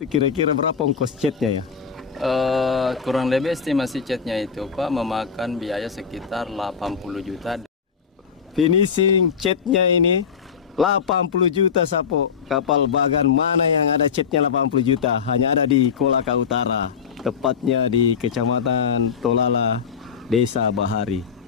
Kira-kira berapa ongkos catnya ya? Kurang lebih estimasi catnya itu Pak memakan biaya sekitar 80 juta. Finishing catnya ini 80 juta Sapo. Kapal bagan mana yang ada catnya 80 juta? Hanya ada di Kolaka Utara, tepatnya di Kecamatan Tolala, Desa Bahari.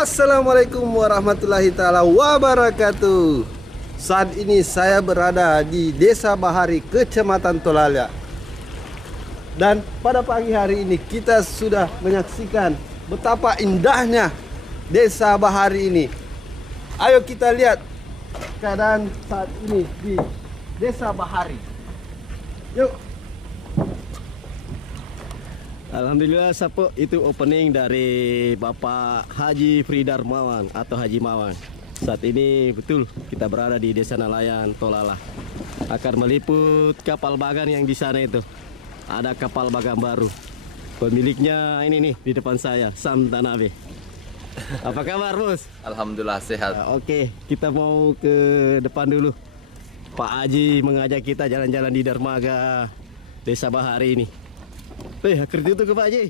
Assalamualaikum warahmatullahi taala wabarakatuh. Saat ini saya berada di Desa Bahari, Kecamatan Tolala. Dan pada pagi hari ini kita sudah menyaksikan betapa indahnya Desa Bahari ini. Ayo kita lihat keadaan saat ini di Desa Bahari. Yuk. Alhamdulillah Sapo, itu opening dari Bapak Haji Fridarmawan atau Haji Mawang. Saat ini betul kita berada di Desa Nelayan Tolala. Akan meliput kapal bagan yang di sana itu. Ada kapal bagan baru. Pemiliknya ini nih di depan saya, Sam Tanabe. Apa kabar, Bos? Alhamdulillah sehat. Oke, kita mau ke depan dulu. Pak Haji mengajak kita jalan-jalan di dermaga Desa Bahari ini. Kerja itu ke Pak Haji.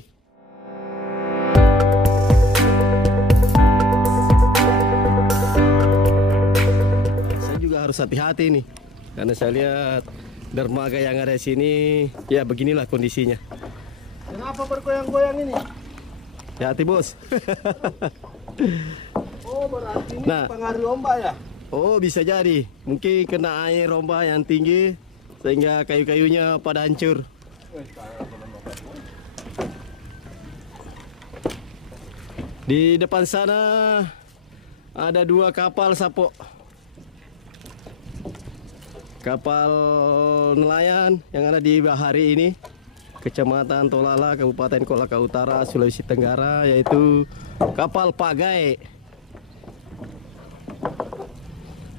Saya juga harus hati-hati nih, karena saya lihat dermaga yang ada di sini, ya beginilah kondisinya. Kenapa bergoyang-goyang ini? Hati-hati, Bos. Oh, berarti ini Nah. pengaruh ombak ya? Oh, bisa jadi. Mungkin kena air ombak yang tinggi sehingga kayu-kayunya pada hancur. Di depan sana ada dua kapal Sapo. Kapal nelayan yang ada di Bahari ini, Kecamatan Tolala, Kabupaten Kolaka Utara, Sulawesi Tenggara, yaitu kapal pagai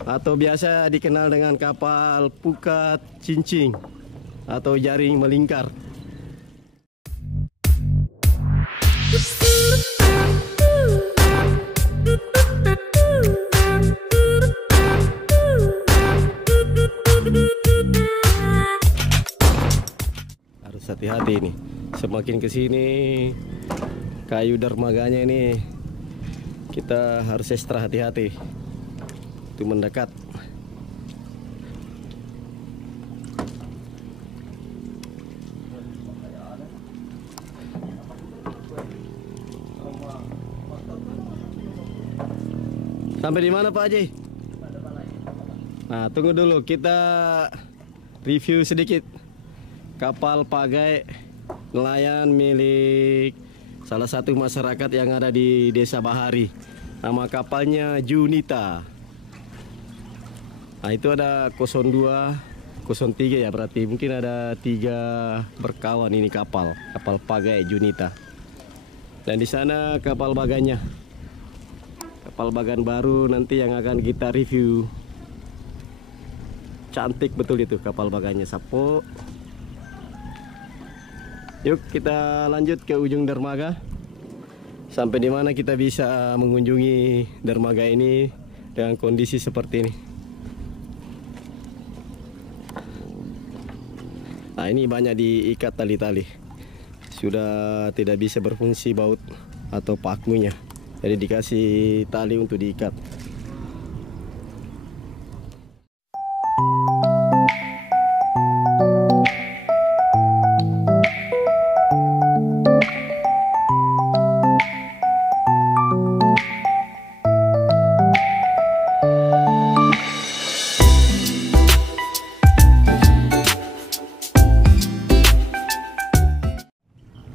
atau biasa dikenal dengan kapal pukat cincing atau jaring melingkar. Harus hati-hati nih. Semakin ke sini kayu dermaganya ini kita harus ekstra hati-hati. Itu mendekat. Sampai di mana Pak Haji? Nah, tunggu dulu, kita review sedikit kapal pagai nelayan milik salah satu masyarakat yang ada di Desa Bahari. Nama kapalnya Junita. Nah, itu ada 02, 03 ya, berarti mungkin ada 3 berkawan ini kapal pagai Junita. Dan di sana kapal baganya. Kapal bagan baru nanti yang akan kita review. Cantik betul itu kapal bagannya Sapo. Yuk kita lanjut ke ujung dermaga. sampai di mana kita bisa mengunjungi dermaga ini dengan kondisi seperti ini. Nah, ini banyak diikat tali-tali, sudah tidak bisa berfungsi baut atau pakunya, jadi dikasih tali untuk diikat.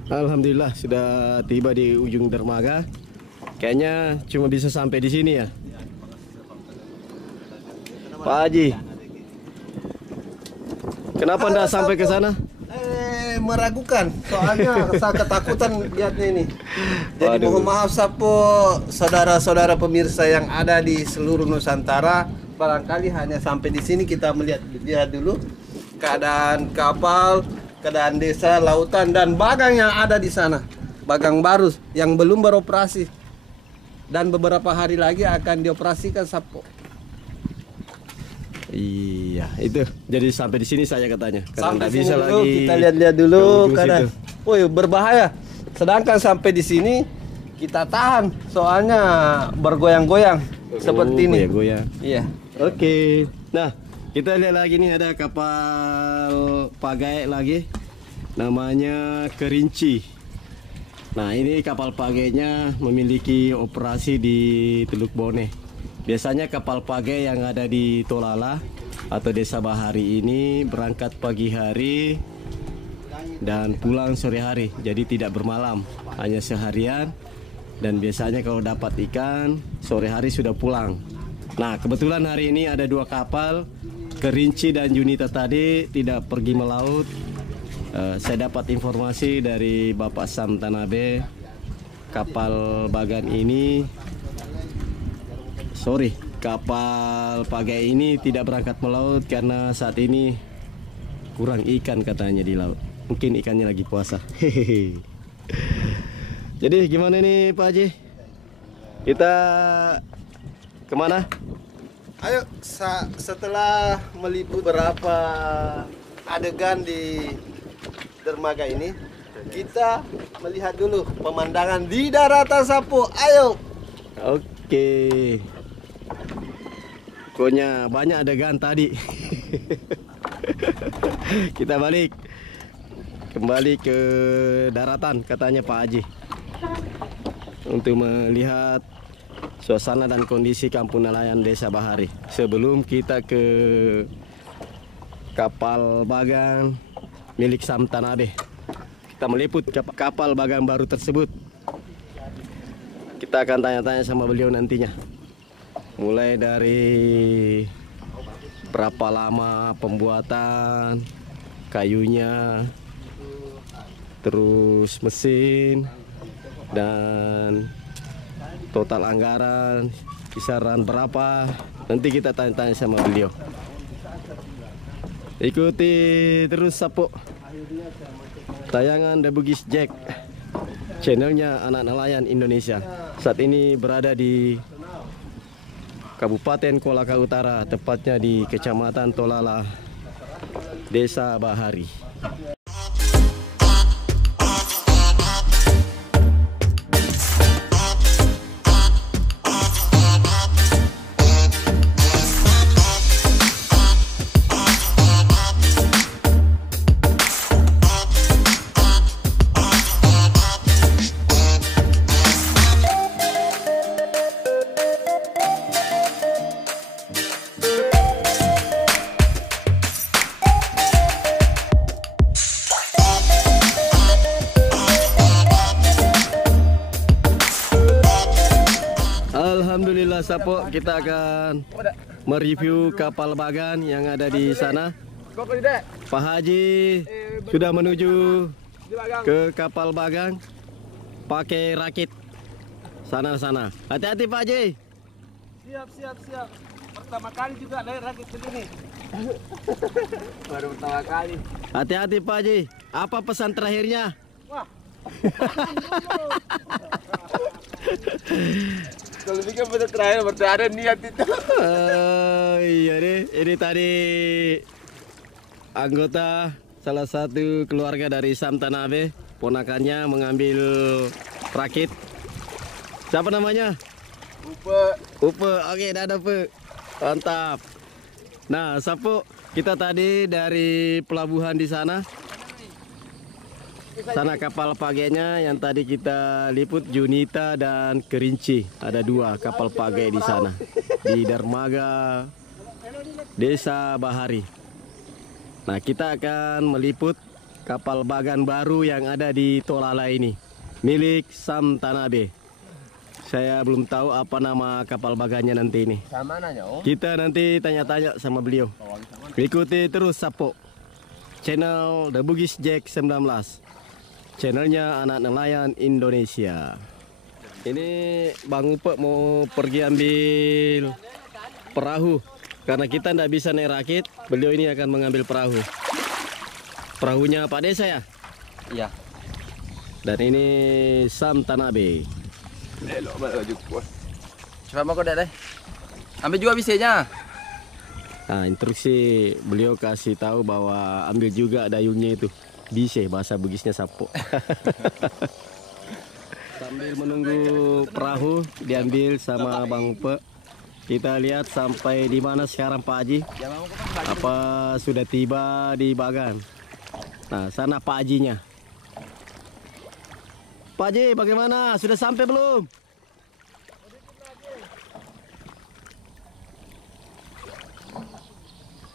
Alhamdulillah sudah tiba di ujung dermaga. Kayaknya cuma bisa sampai di sini ya, Pak Haji. Kenapa enggak sampai ke sana? Meragukan, soalnya saya ketakutan lihatnya ini. Jadi Waduh. mohon maaf sapo saudara-saudara pemirsa yang ada di seluruh Nusantara. Barangkali hanya sampai di sini kita lihat dulu keadaan kapal, keadaan desa, lautan, dan bagang yang ada di sana. Bagang baru yang belum beroperasi. Dan beberapa hari lagi akan dioperasikan sapo. Iya, itu. Jadi sampai di sini saya katanya. Karena Sampai nggak sini bisa dulu, lagi. kita lihat-lihat dulu ke ujung karena situ. woi berbahaya. Sedangkan sampai di sini kita tahan soalnya bergoyang-goyang seperti ini. Goyang. Iya. Oke. Nah, kita lihat lagi nih, ada kapal pagai lagi. Namanya Kerinci. Nah, ini kapal pagainya memiliki operasi di Teluk Bone. Biasanya kapal pagai yang ada di Tolala atau Desa Bahari ini berangkat pagi hari dan pulang sore hari. Jadi tidak bermalam, hanya seharian. Dan biasanya kalau dapat ikan, sore hari sudah pulang. Nah, kebetulan hari ini ada dua kapal, Kerinci dan Junita tadi tidak pergi melaut. Saya dapat informasi dari Bapak Sam Tanabe, kapal bagan ini, kapal pagai ini tidak berangkat melaut karena saat ini kurang ikan katanya di laut. Mungkin ikannya lagi puasa. Hehehe. Jadi gimana nih Pak Haji? Kita kemana? Ayo setelah meliput beberapa adegan di dermaga ini, kita melihat dulu pemandangan di daratan sapo. Ayo. Oke. Pokoknya banyak adegan tadi. Kita kembali ke daratan katanya Pak Haji, untuk melihat suasana dan kondisi kampung nelayan Desa Bahari sebelum kita ke kapal bagang milik Sam Tanabe. Kita meliput kapal bagang baru tersebut. Kita akan tanya-tanya sama beliau nantinya, mulai dari berapa lama pembuatan kayunya, terus mesin, dan total anggaran kisaran berapa. Nanti kita tanya-tanya sama beliau. Ikuti terus Sapo tayangan The Bugis Jack, channelnya anak nelayan Indonesia. Saat ini berada di Kabupaten Kolaka Utara, tepatnya di Kecamatan Tolala, Desa Bahari. Alhamdulillah Sapo, kita akan mereview kapal bagan yang ada di sana. Pak Haji sudah menuju ke kapal bagang pakai rakit sana-sana. Hati-hati Pak Haji. Siap. Pertama kali juga naik rakit begini. Baru pertama kali. Hati-hati Pak Haji. Apa pesan terakhirnya? Wah. Kalau ini kan betul terakhir berarti ada niat itu. Iya deh, ini tadi anggota salah satu keluarga dari Sam Tanabe, ponakannya mengambil rakit. Siapa namanya? Upe, oke, dadah Upe. Mantap. Nah, Sapu, kita tadi dari pelabuhan di sana. Sana kapal pagainya yang tadi kita liput, Junita dan Kerinci. Ada 2 kapal pagai di sana. Di dermaga Desa Bahari. Nah, kita akan meliput kapal bagan baru yang ada di Tolala ini. Milik Sam Tanabe. Saya belum tahu apa nama kapal bagannya nanti ini. Sama nanya, Om. Kita nanti tanya-tanya sama beliau. Ikuti terus Sapo. Channel The Bugis Jack 19. Channelnya anak nelayan Indonesia. Ini Bang Upe mau pergi ambil perahu. Karena kita tidak bisa naik rakit, beliau ini akan mengambil perahu. Perahunya Pak Desa ya? Iya. Dan ini Sam Tanabe. Coba mau kau deh. Ambil juga bisanya. Nah, instruksi beliau kasih tahu bahwa ambil juga dayungnya itu. Bisa bahasa Bugisnya Sapo. Sambil menunggu perahu diambil sama Bang Upe, kita lihat sampai di mana sekarang Pak Haji. Apa sudah tiba di Bagan? Nah, sana Pak Hajinya. Pak Haji, bagaimana? Sudah sampai belum?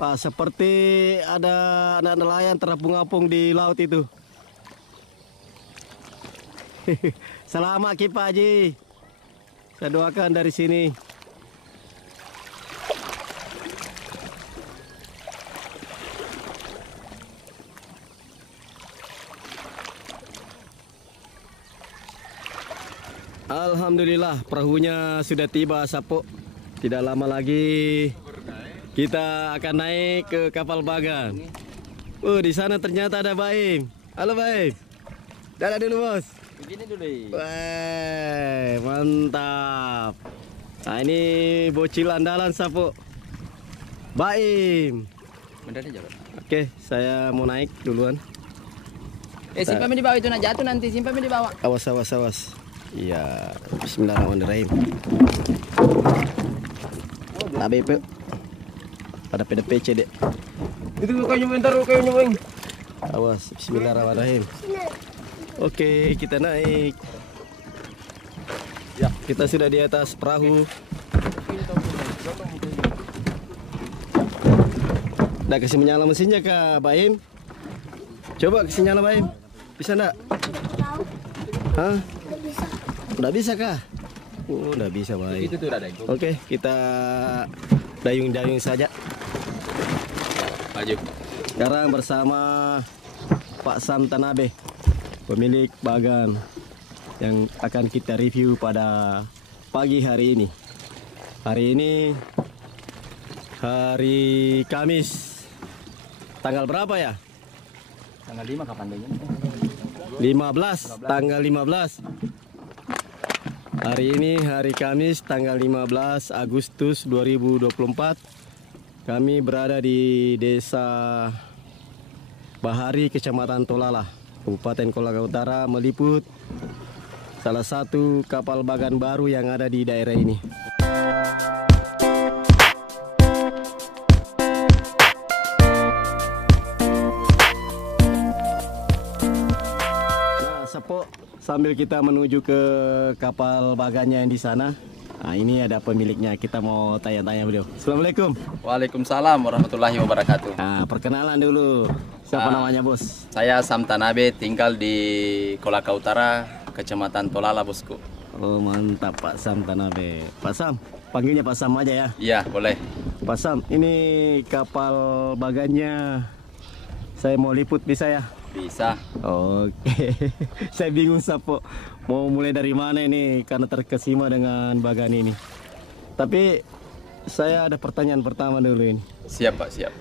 Wah, seperti ada anak nelayan terapung-apung di laut itu. Selamat Ki Pak Haji. Saya doakan dari sini. Alhamdulillah perahunya sudah tiba Sapo. Tidak lama lagi kita akan naik ke kapal bagan. Di sana ternyata ada Baim. Halo Baim. Dadah dulu bos. Begini dulu. Wah, mantap. Nah ini bocil andalan Sapo. Baim. Benar aja, Pak. Oke, saya mau naik duluan. Simpan di bawah itu nak jatuh nanti, simpan di bawah. Awas, awas, awas. Iya, bismillahirrahmanirrahim. ABP. Pada PDPC dek. Itu kayu bentar, kayu nyuwing. Awas, bismillahirrahmanirrahim. Oke, kita naik. Ya, kita sudah di atas perahu. Udah kasih menyala mesinnya Kak Baim? Coba kasih nyala Baim. Bisa enggak? Hah? Udah bisa Kak? Oh, udah bisa Baim. Itu tuh ada. Oke, kita dayung-dayung saja. Maju. Sekarang bersama Pak Sam Tanabe, pemilik bagan yang akan kita review pada pagi hari ini. Hari ini hari Kamis. Tanggal berapa ya? Tanggal 5 kapan dulu? 15, tanggal 15. Hari ini hari Kamis tanggal 15 Agustus 2024. Kami berada di Desa Bahari, Kecamatan Tolala, Kabupaten Kolaka Utara, meliput salah satu kapal bagan baru yang ada di daerah ini. Nah, Sapo, sambil kita menuju ke kapal bagannya yang di sana. Nah, ini ada pemiliknya, kita mau tanya-tanya beliau. Assalamualaikum. Waalaikumsalam warahmatullahi wabarakatuh. Nah, perkenalan dulu. Siapa namanya bos? Saya Sam Tanabe, tinggal di Kolaka Utara, Kecamatan Tolala, bosku. Oh mantap Pak Sam Tanabe. Pak Sam, panggilnya Pak Sam aja ya. Iya, boleh. Pak Sam, ini kapal bagannya saya mau liput, bisa ya? Bisa. Oke. Saya bingung Sapo, mau mulai dari mana ini karena terkesima dengan bagan ini. Tapi saya ada pertanyaan pertama dulu ini. Siap, Pak, siap.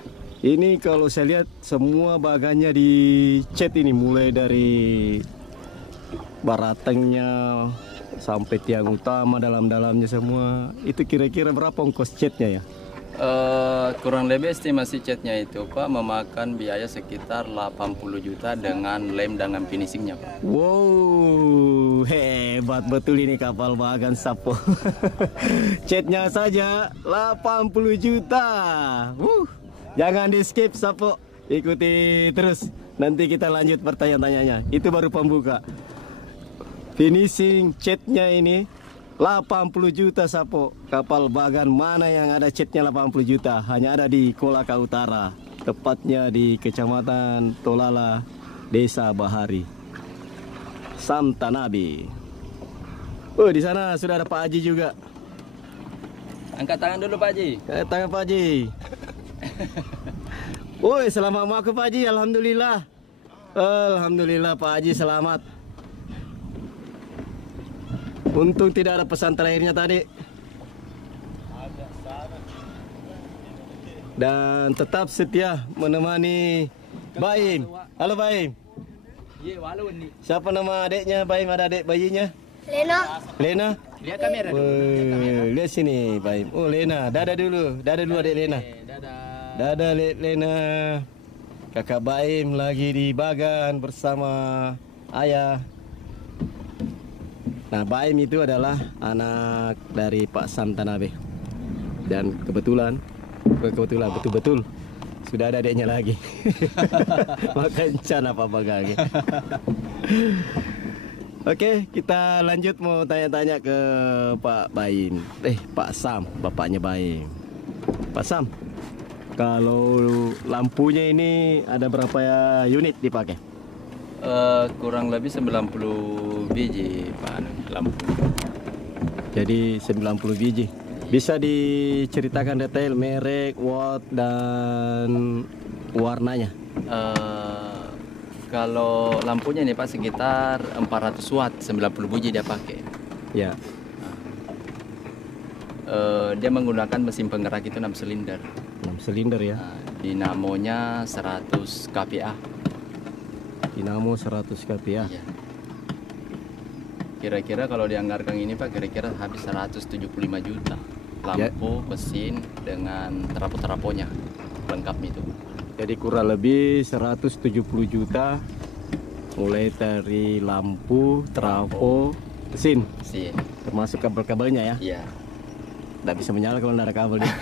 Ini kalau saya lihat semua bagannya dicat ini, mulai dari baratengnya, sampai tiang utama dalam-dalamnya semua. Itu kira-kira berapa ongkos catnya ya? Kurang lebih estimasi catnya itu Pak memakan biaya sekitar 80 juta dengan lem dengan finishingnya Pak. Wow, hebat betul ini kapal bagan Sapo. Catnya saja 80 juta. Jangan di skip Sapo, ikuti terus. Nanti kita lanjut pertanyaan-tanyanya. Itu baru pembuka. Finishing catnya ini 80 juta Sapo. Kapal bagan mana yang ada catnya 80 juta? Hanya ada di Kolaka Utara, tepatnya di Kecamatan Tolala, Desa Bahari, Samtanabe. Oh, di sana sudah ada Pak Haji juga. Angkat tangan dulu Pak Haji. Angkat tangan Pak Haji. Woi, selamat makan Pak Haji. Alhamdulillah. Alhamdulillah Pak Haji selamat. Untung tidak ada pesan terakhirnya tadi. Dan tetap setia menemani Baim. Halo Baim. Siapa nama adiknya Baim? Ada adik bayinya? Lena. Lena? Lihat kamera dulu. Lihat sini Baim. Oh Lena, dadah dulu. Dadah dulu adik Lena. Dadah Lena. Kakak Baim lagi di Bagan bersama ayah. Nah, Baim itu adalah anak dari Pak Samtanabe. Dan kebetulan betul-betul sudah ada adiknya lagi. Makan can apa bagage. Oke, kita lanjut mau tanya-tanya ke Pak Baim. Pak Sam, bapaknya Baim. Pak Sam, kalau lampunya ini ada berapa unit dipakai? Kurang lebih 90 biji Pak lampu. Jadi 90 biji. Bisa diceritakan detail merek, watt dan warnanya? Kalau lampunya nih Pak sekitar 400 watt, 90 biji dia pakai. Ya. Dia menggunakan mesin penggerak itu 6 silinder. 6 silinder ya. Dinamonya 100 kPa. Dinamo 100 kPa. Iya. Kira-kira kalau dianggarkan ini Pak, kira-kira habis 175 juta. Lampu, mesin dengan terapo-teraponya lengkap itu. Jadi kurang lebih 170 juta mulai dari lampu, trafo, mesin, termasuk kabel-kabelnya ya. Iya. Nggak bisa menyala kalau nggak ada kabel nih.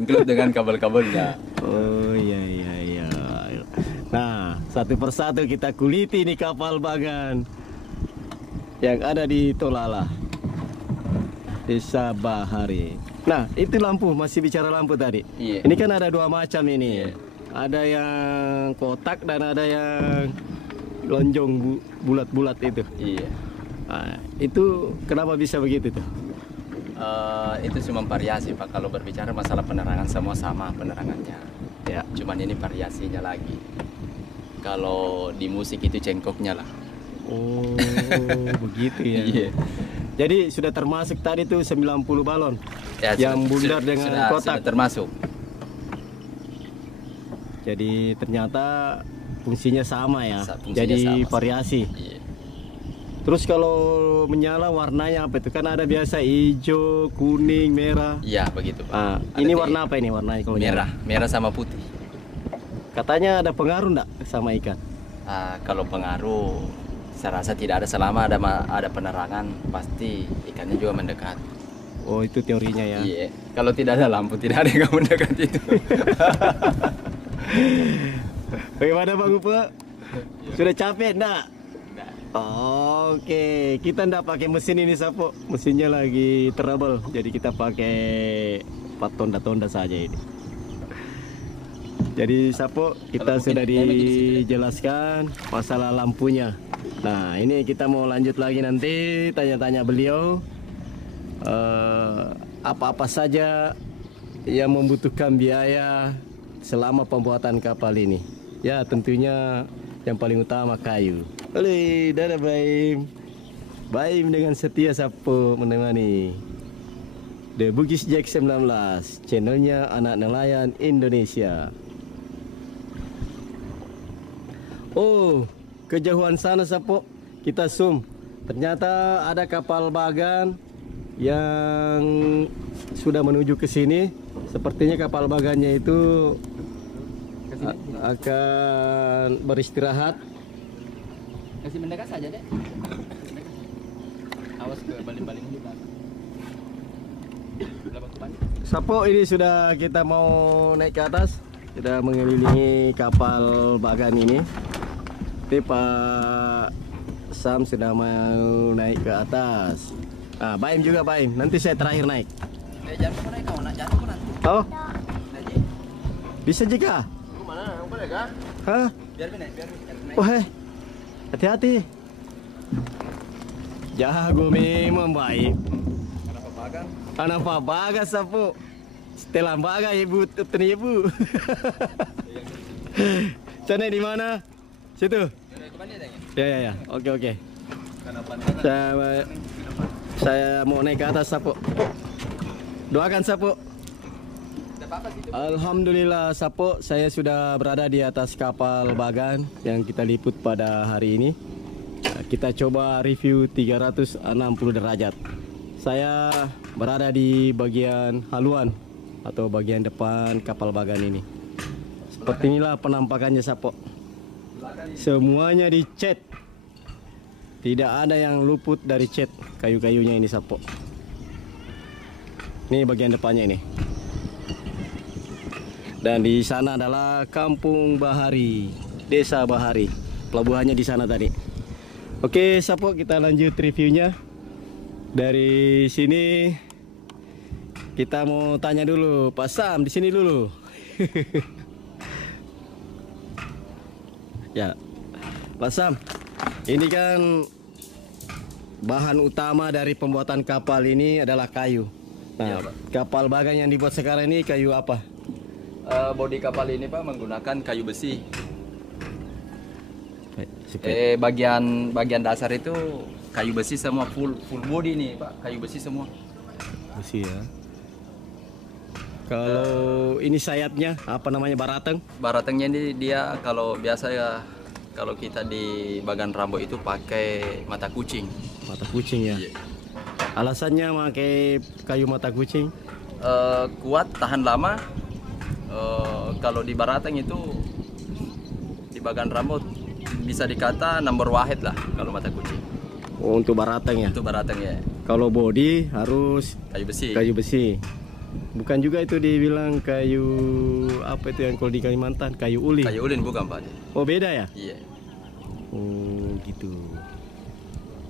Include dengan kabel-kabelnya. Oh iya. Nah, satu persatu kita kuliti nih kapal bagan yang ada di Tolala, Desa Bahari. Nah, itu lampu, masih bicara lampu tadi. Iya. Ini kan ada dua macam ini. Iya. Ada yang kotak dan ada yang lonjong bulat-bulat itu. Iya. Nah, itu kenapa bisa begitu tuh? Itu cuma variasi Pak. Kalau berbicara masalah penerangan semua sama penerangannya. Ya. Cuman ini variasinya lagi. Kalau di musik itu cengkoknya lah. Oh, begitu ya. Iya. Jadi sudah termasuk tadi tuh 90 balon Ya, yang bundar dengan kotak. sudah termasuk. Jadi ternyata fungsinya sama ya. Fungsinya Jadi sama. variasi. Iya. Terus kalau menyala warnanya apa itu? Kan ada biasa hijau, kuning, merah. Iya begitu Pak. Ah, ini warna apa ini warnanya kalau merah, nyala? merah sama putih. Katanya ada pengaruh enggak sama ikan? Kalau pengaruh, saya rasa tidak ada selama ada penerangan pasti ikannya juga mendekat. Oh itu teorinya ya. Iya. Kalau tidak ada lampu tidak ada yang mendekat itu. Bagaimana Bang Upa? Sudah capek enggak? Oke, kita enggak pakai mesin ini Sapo. Mesinnya lagi trouble, jadi kita pakai tonda-tonda saja ini. Jadi Sapo, kita sudah dijelaskan masalah lampunya. Nah, ini kita mau lanjut lagi nanti tanya-tanya beliau apa-apa saja yang membutuhkan biaya selama pembuatan kapal ini. Ya, tentunya yang paling utama kayu. Oleh, dadah Baim. Baim dengan setia Sapo menemani The Bugis Jack 19, channelnya anak nelayan Indonesia. Oh, kejauhan sana Sapo, kita zoom. ternyata ada kapal bagan yang sudah menuju ke sini. Sepertinya kapal bagannya itu akan beristirahat. Kasih mendekat saja deh. Awas ke baling-baling di belakang. Sapo, ini sudah kita mau naik ke atas. Kita mengelilingi kapal bagan ini. Tapi Pak Sam sudah mau naik ke atas. Ah, Baim juga Baim. Nanti saya terakhir naik. Jangan kau naik kau, nak jatuh kau nanti. Oh, bisa jika? Mana? Boleh kah? Hah? Biar naik, biar naik. Wah, hati-hati. Jago memang baik. Kenapa bagan? Kenapa bagas Sapo? Setelah bagai ibu, teni ibu. Sana di mana? Situ. Ya. Oke. Saya mau naik ke atas Sapo. Doakan Sapo. Alhamdulillah Sapo, saya sudah berada di atas kapal bagan yang kita liput pada hari ini. Kita coba review 360 derajat. Saya berada di bagian haluan atau bagian depan kapal bagan ini. Seperti inilah penampakannya Sapo. Semuanya dicat. Tidak ada yang luput dari cat kayu-kayunya ini Sapo. Ini bagian depannya ini. Dan di sana adalah Kampung Bahari, Desa Bahari. Pelabuhannya di sana tadi. Oke, Sapo, kita lanjut reviewnya. Dari sini kita mau tanya dulu, Pak Sam di sini dulu. Ya, Pak Sam, ini kan bahan utama dari pembuatan kapal ini adalah kayu. Nah, kapal bagan yang dibuat sekarang ini kayu apa? Bodi kapal ini Pak menggunakan kayu besi. Bagian dasar itu kayu besi semua, full body nih Pak, kayu besi semua. Besi ya. Kalau ini sayapnya apa namanya, barateng? Baratengnya ini dia kalau biasa ya, kalau kita di bagan Rambo itu pakai mata kucing. Mata kucing ya. Iya. Alasannya pakai kayu mata kucing? Kuat, tahan lama. Kalau di barateng itu di bagan Rambo bisa dikata number wahid lah kalau mata kucing. Oh, untuk barateng ya? Untuk barateng ya. Kalau body harus Kayu besi. kayu besi. Bukan juga itu dibilang kayu apa itu yang kalau di Kalimantan, kayu ulin? Kayu ulin bukan Pak. Oh, beda ya? Iya. Oh, gitu.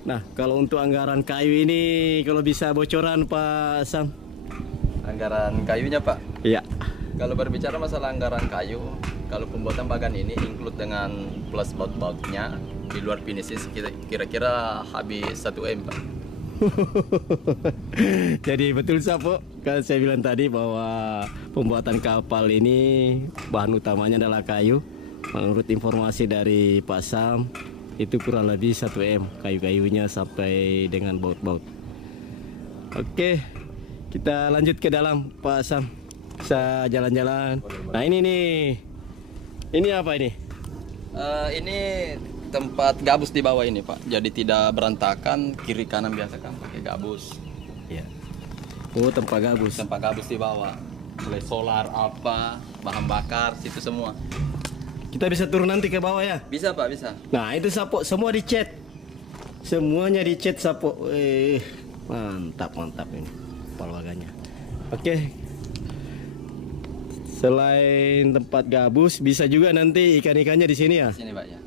Nah, kalau untuk anggaran kayu ini kalau bisa bocoran Pak Sam? Anggaran kayunya Pak. Iya. Kalau berbicara masalah anggaran kayu, kalau pembuatan bagan ini include dengan plus baut-bautnya di luar finishes kira-kira habis 1 M Pak. Jadi betul Sapo, kan saya bilang tadi bahwa pembuatan kapal ini bahan utamanya adalah kayu. Menurut informasi dari Pak Sam, itu kurang lebih 1 M kayu-kayunya sampai dengan baut-baut. Oke, kita lanjut ke dalam Pak Sam. Bisa jalan-jalan. Nah ini nih, ini apa ini? Ini tempat gabus di bawah ini Pak, jadi tidak berantakan kiri kanan biasa kan pakai gabus. Ya. Oh, tempat gabus. Tempat gabus di bawah, mulai solar apa, bahan bakar situ semua. Kita bisa turun nanti ke bawah ya? Bisa Pak, bisa. Nah itu Sapo, semua dicat. Semuanya dicat Sapo. Mantap ini kapal bagannya. Oke. Selain tempat gabus, bisa juga nanti ikan-ikannya di sini ya? Di sini Pak ya.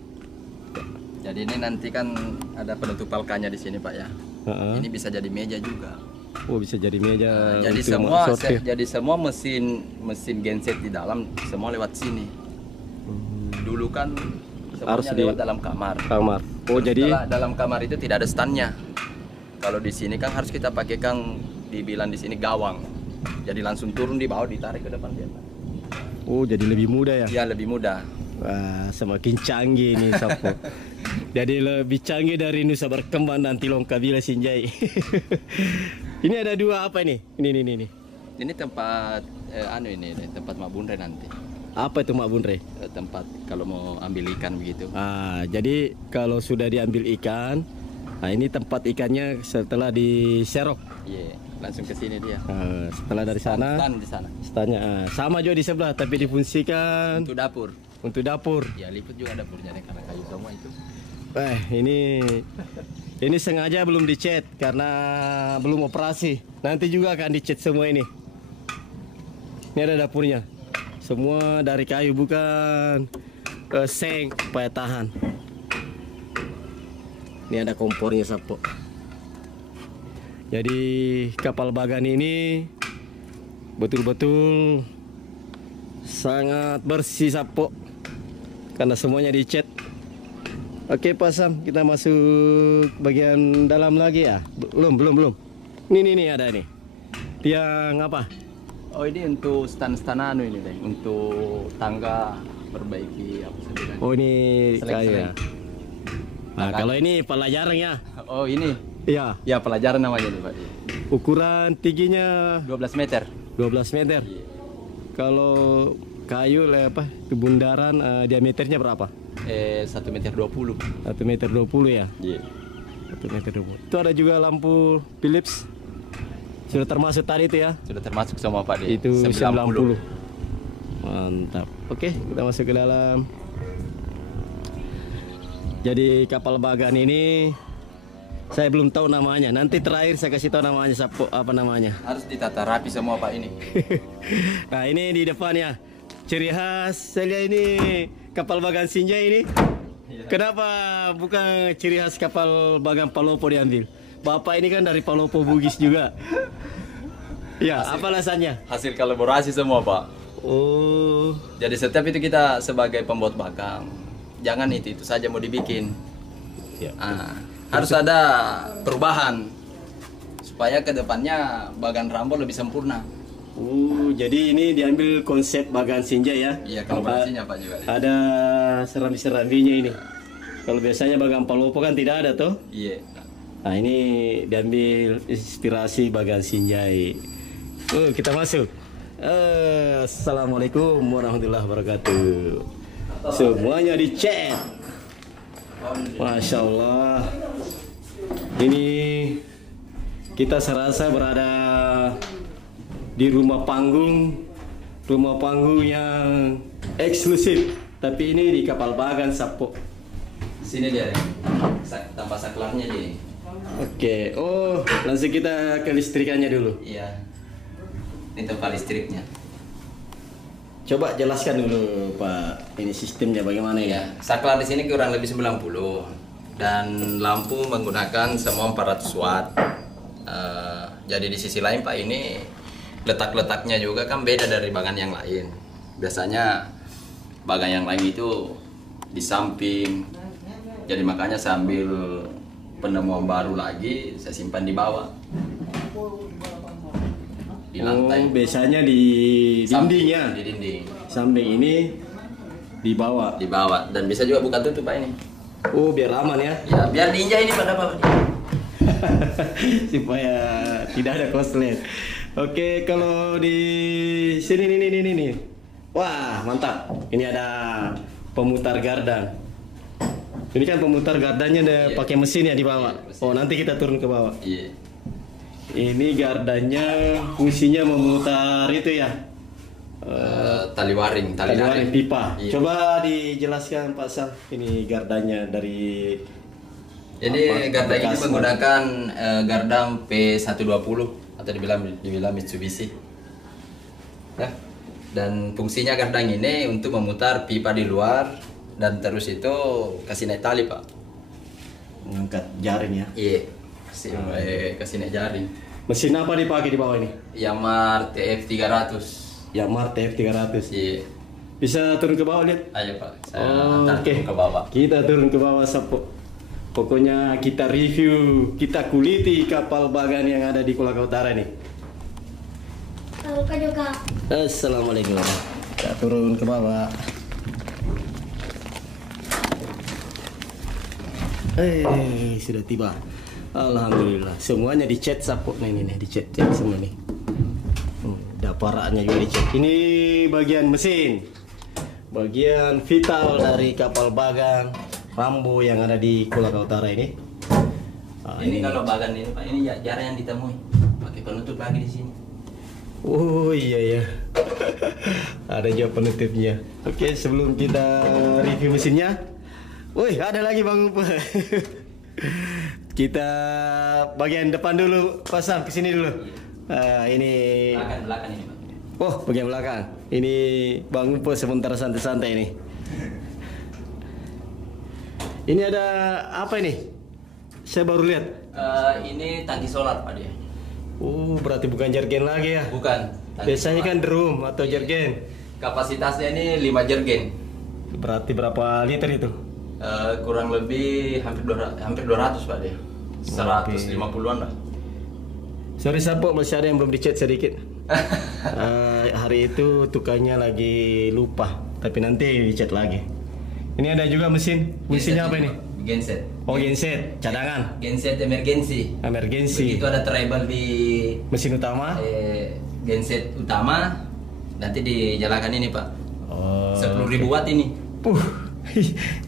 Jadi ini nanti kan ada penutup palkanya di sini Pak ya. Ini bisa jadi meja juga. Oh, bisa jadi meja. Jadi semua mesin genset di dalam semua lewat sini. Dulu kan semuanya harus lewat dalam kamar. Oh, jadi dalam kamar itu tidak ada standnya. Kalau di sini kan harus kita pakai kan dibilang di sini gawang. Jadi langsung turun di bawah ditarik ke depan biasa. Oh, jadi lebih mudah ya? Ya, lebih mudah. Wah, semakin canggih nih Sapo. Jadi lebih canggih dari Nusa Berkembang dan Tilong Kabila Sinjai. Ini ada dua apa ini? Ini. Ini tempat tempat Mak Bunre nanti. Apa itu Mak Bunre? Tempat kalau mau ambil ikan begitu. Jadi kalau sudah diambil ikan, Nah, ini tempat ikannya setelah diserok. Iya, langsung ke sini dia. Setelah dari sana, Stand di sana. standnya sama juga di sebelah, tapi difungsikan Untuk dapur. untuk dapur. Ya liput juga dapurnya nih, karena kayu semua itu. Ini sengaja belum dicat karena belum operasi. Nanti juga akan dicat semua ini. Ini ada dapurnya. Semua dari kayu, bukan seng, supaya tahan. Ini ada kompornya Sapo. Jadi kapal Bagan ini betul-betul sangat bersih Sapo, karena semuanya dicat. Oke Pak Sam, kita masuk bagian dalam lagi ya? Belum. Ini ada nih. Tiang apa? Oh ini untuk stand-stand anu ini deh, untuk tangga perbaiki apa sebenarnya. Oh ini Selek-selek. kayu ya. Nah kalau ini pelajaran ya? Oh ini, Iya. ya pelajaran namanya nih Pak. Ukuran tingginya 12 meter. 12 meter. Iya. Kalau kayu apa? Bundaran diameternya berapa? 1 meter 20. 1 meter 20 ya? Iya. 1 meter 20. Itu ada juga lampu Philips. Sudah termasuk tadi itu ya? Sudah termasuk semua Pak di Itu 90. Mantap. Oke, kita masuk ke dalam. Jadi kapal Bagan ini saya belum tahu namanya. Nanti terakhir saya kasih tahu namanya apa namanya. Harus ditata rapi semua Pak ini. Nah, ini di depan ya. Ciri khas saya lihat ini kapal Bagan Sinjai ini. Kenapa bukan ciri khas kapal Bagan Palopo diambil? Bapak ini kan dari Palopo Bugis juga. Ya, apa alasannya? Hasil kolaborasi semua Pak. Oh, Jadi setiap itu kita sebagai pembuat bakang, jangan itu saja mau dibikin. ya. Harus ada perubahan supaya kedepannya Bagan Rambo lebih sempurna. Jadi ini diambil konsep Bagan Sinjai ya? Iya, kolaborasinya Pak juga. Ada serambi-serambinya ini. Kalau biasanya Bagan Palopo kan tidak ada tuh. Iya. Nah ini diambil inspirasi Bagan Sinjai. Kita masuk. Assalamualaikum warahmatullahi wabarakatuh. Semuanya dicek. Masya Allah. Ini kita serasa berada di rumah panggung yang eksklusif. Tapi ini di kapal Bagan Sapo. Sini dia. Tambah saklarnya dia. Oke, langsung kita ke listrikannya dulu. Iya. Ini tempat listriknya. Coba jelaskan dulu Pak, ini sistemnya bagaimana ya? Saklar di sini kurang lebih 90 dan lampu menggunakan semua 400 watt. Jadi di sisi lain Pak ini letak-letaknya juga kan beda dari bagan yang lain. Biasanya bagan yang lain itu di samping. Jadi makanya sambil penemuan baru lagi saya simpan di bawah. Di lantai. Biasanya di dinding ya? Di dinding. Samping ini di bawah. Di bawah dan bisa juga buka tutup Pak ini. Biar aman ya? Ya biar diinjak ini pada Pak. Supaya tidak ada korslet. Oke, kalau di sini nih. Wah, mantap. Ini ada pemutar gardang. Ini kan pemutar gardanya ada pakai mesin ya di bawah. Mesin. Nanti kita turun ke bawah. Iya. Ini gardanya fungsinya memutar itu ya. Tali waring pipa. Iya. Coba dijelaskan Pak Sal. Ini gardanya dari gardang ini menggunakan gardang P120 atau dibilang Mitsubishi. Ya. Dan fungsinya gardang ini untuk memutar pipa di luar dan terus itu kasih naik tali Pak. Mengangkat jaring ya. Iya. Kasih naik jaring. Mesin apa dipakai di bawah ini? Yamaha TF300. Yamaha TF300. Iya. Bisa turun ke bawah lihat? Ayo Pak. Saya antar Oke. ke bawah. Kita turun ke bawah Sapo. Pokoknya kita review, kita kuliti kapal Bagan yang ada di Kolaka Utara nih. Assalamualaikum. Kita turun ke bawah. Sudah tiba. Alhamdulillah. Semuanya dicat Sapo. Nah ini nih dicat semua nih. Daparannya juga dicat. Ini bagian mesin. Bagian vital dari kapal Bagan Rambo yang ada di Kolaka Utara ini. Ini kalau bagan ini Pak, ini jarang yang ditemui. Pakai penutup lagi di sini. Oh iya ya. Ada juga penutupnya. Oke, sebelum kita review mesinnya, wih ada lagi Bang Upa. Kita bagian depan dulu, pasang ke sini dulu. Ini Belakang ini Pak. oh bagian belakang. Ini Bang Upa sebentar santai-santai ini. Ini ada apa ini? Saya baru lihat. Ini tangki solar Pak dia. Oh berarti bukan jergen lagi ya? Bukan. Biasanya kan drum atau jergen. Kapasitasnya ini 5 jergen. Berarti berapa liter itu? Kurang lebih hampir 200 Pak dia. 150-an lah. Sorry Sapo, masih ada yang belum dicat sedikit. Hari itu tukangnya lagi lupa, tapi nanti dicat lagi. Ini ada juga mesinnya apa ini? Genset. Oh genset, cadangan. Genset emergency. Emergency. Begitu ada treble di Mesin utama. genset utama, nanti dinyalakan ini Pak. Oh. 10.000 watt ini.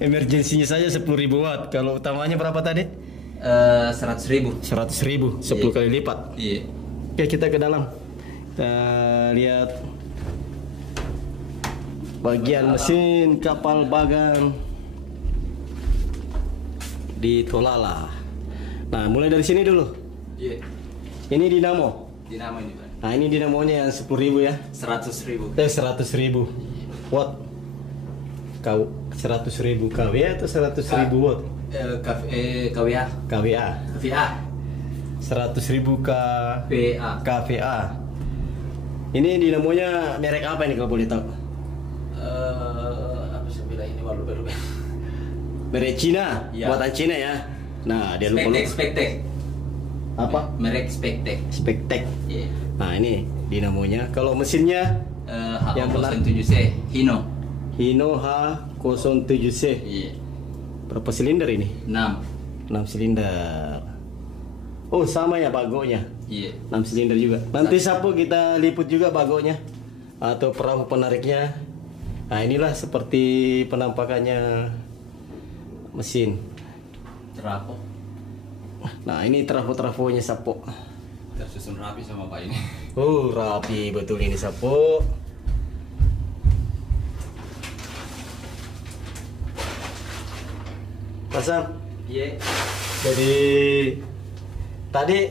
Emergensinya saja 10.000 watt. Kalau utamanya berapa tadi? 100.000. 100.000, 10 kali lipat. Iya. Oke, kita ke dalam. Kita lihat bagian mesin kapal bagan di Tolala. Nah, mulai dari sini dulu. Iya. Ini dinamo. Dinamo ini Pak. Nah, ini dinamonya yang 10.000 ya. 100.000. 100.000 watt. Kau 100.000 kW atau 100.000 watt? KWA. kVA. VA. 100.000 VA. kVA. Ini dinamonya merek apa ini kalau boleh tahu? Apa sih bilang ini walu-walu. Merek Cina, Ya. buatan Cina ya. Nah, dia lupa. Spektek. Apa? Merek Spektek. Spektek. Iya. Nah, ini dinamonya. Kalau mesinnya yang benar? H07C Hino. Hino H07C. Iya. Berapa silinder ini? 6. 6 silinder. Oh, sama ya bagonya. Iya. 6 silinder juga. Nanti Sapo kita liput juga bagonya atau perahu penariknya. Nah, inilah seperti penampakannya mesin. Trafo. Nah, ini trafo-trafonya Sapo. Tersusun rapi sama Pak ini. Oh, rapi betul ini Sapo. Pasang. Iya. Jadi tadi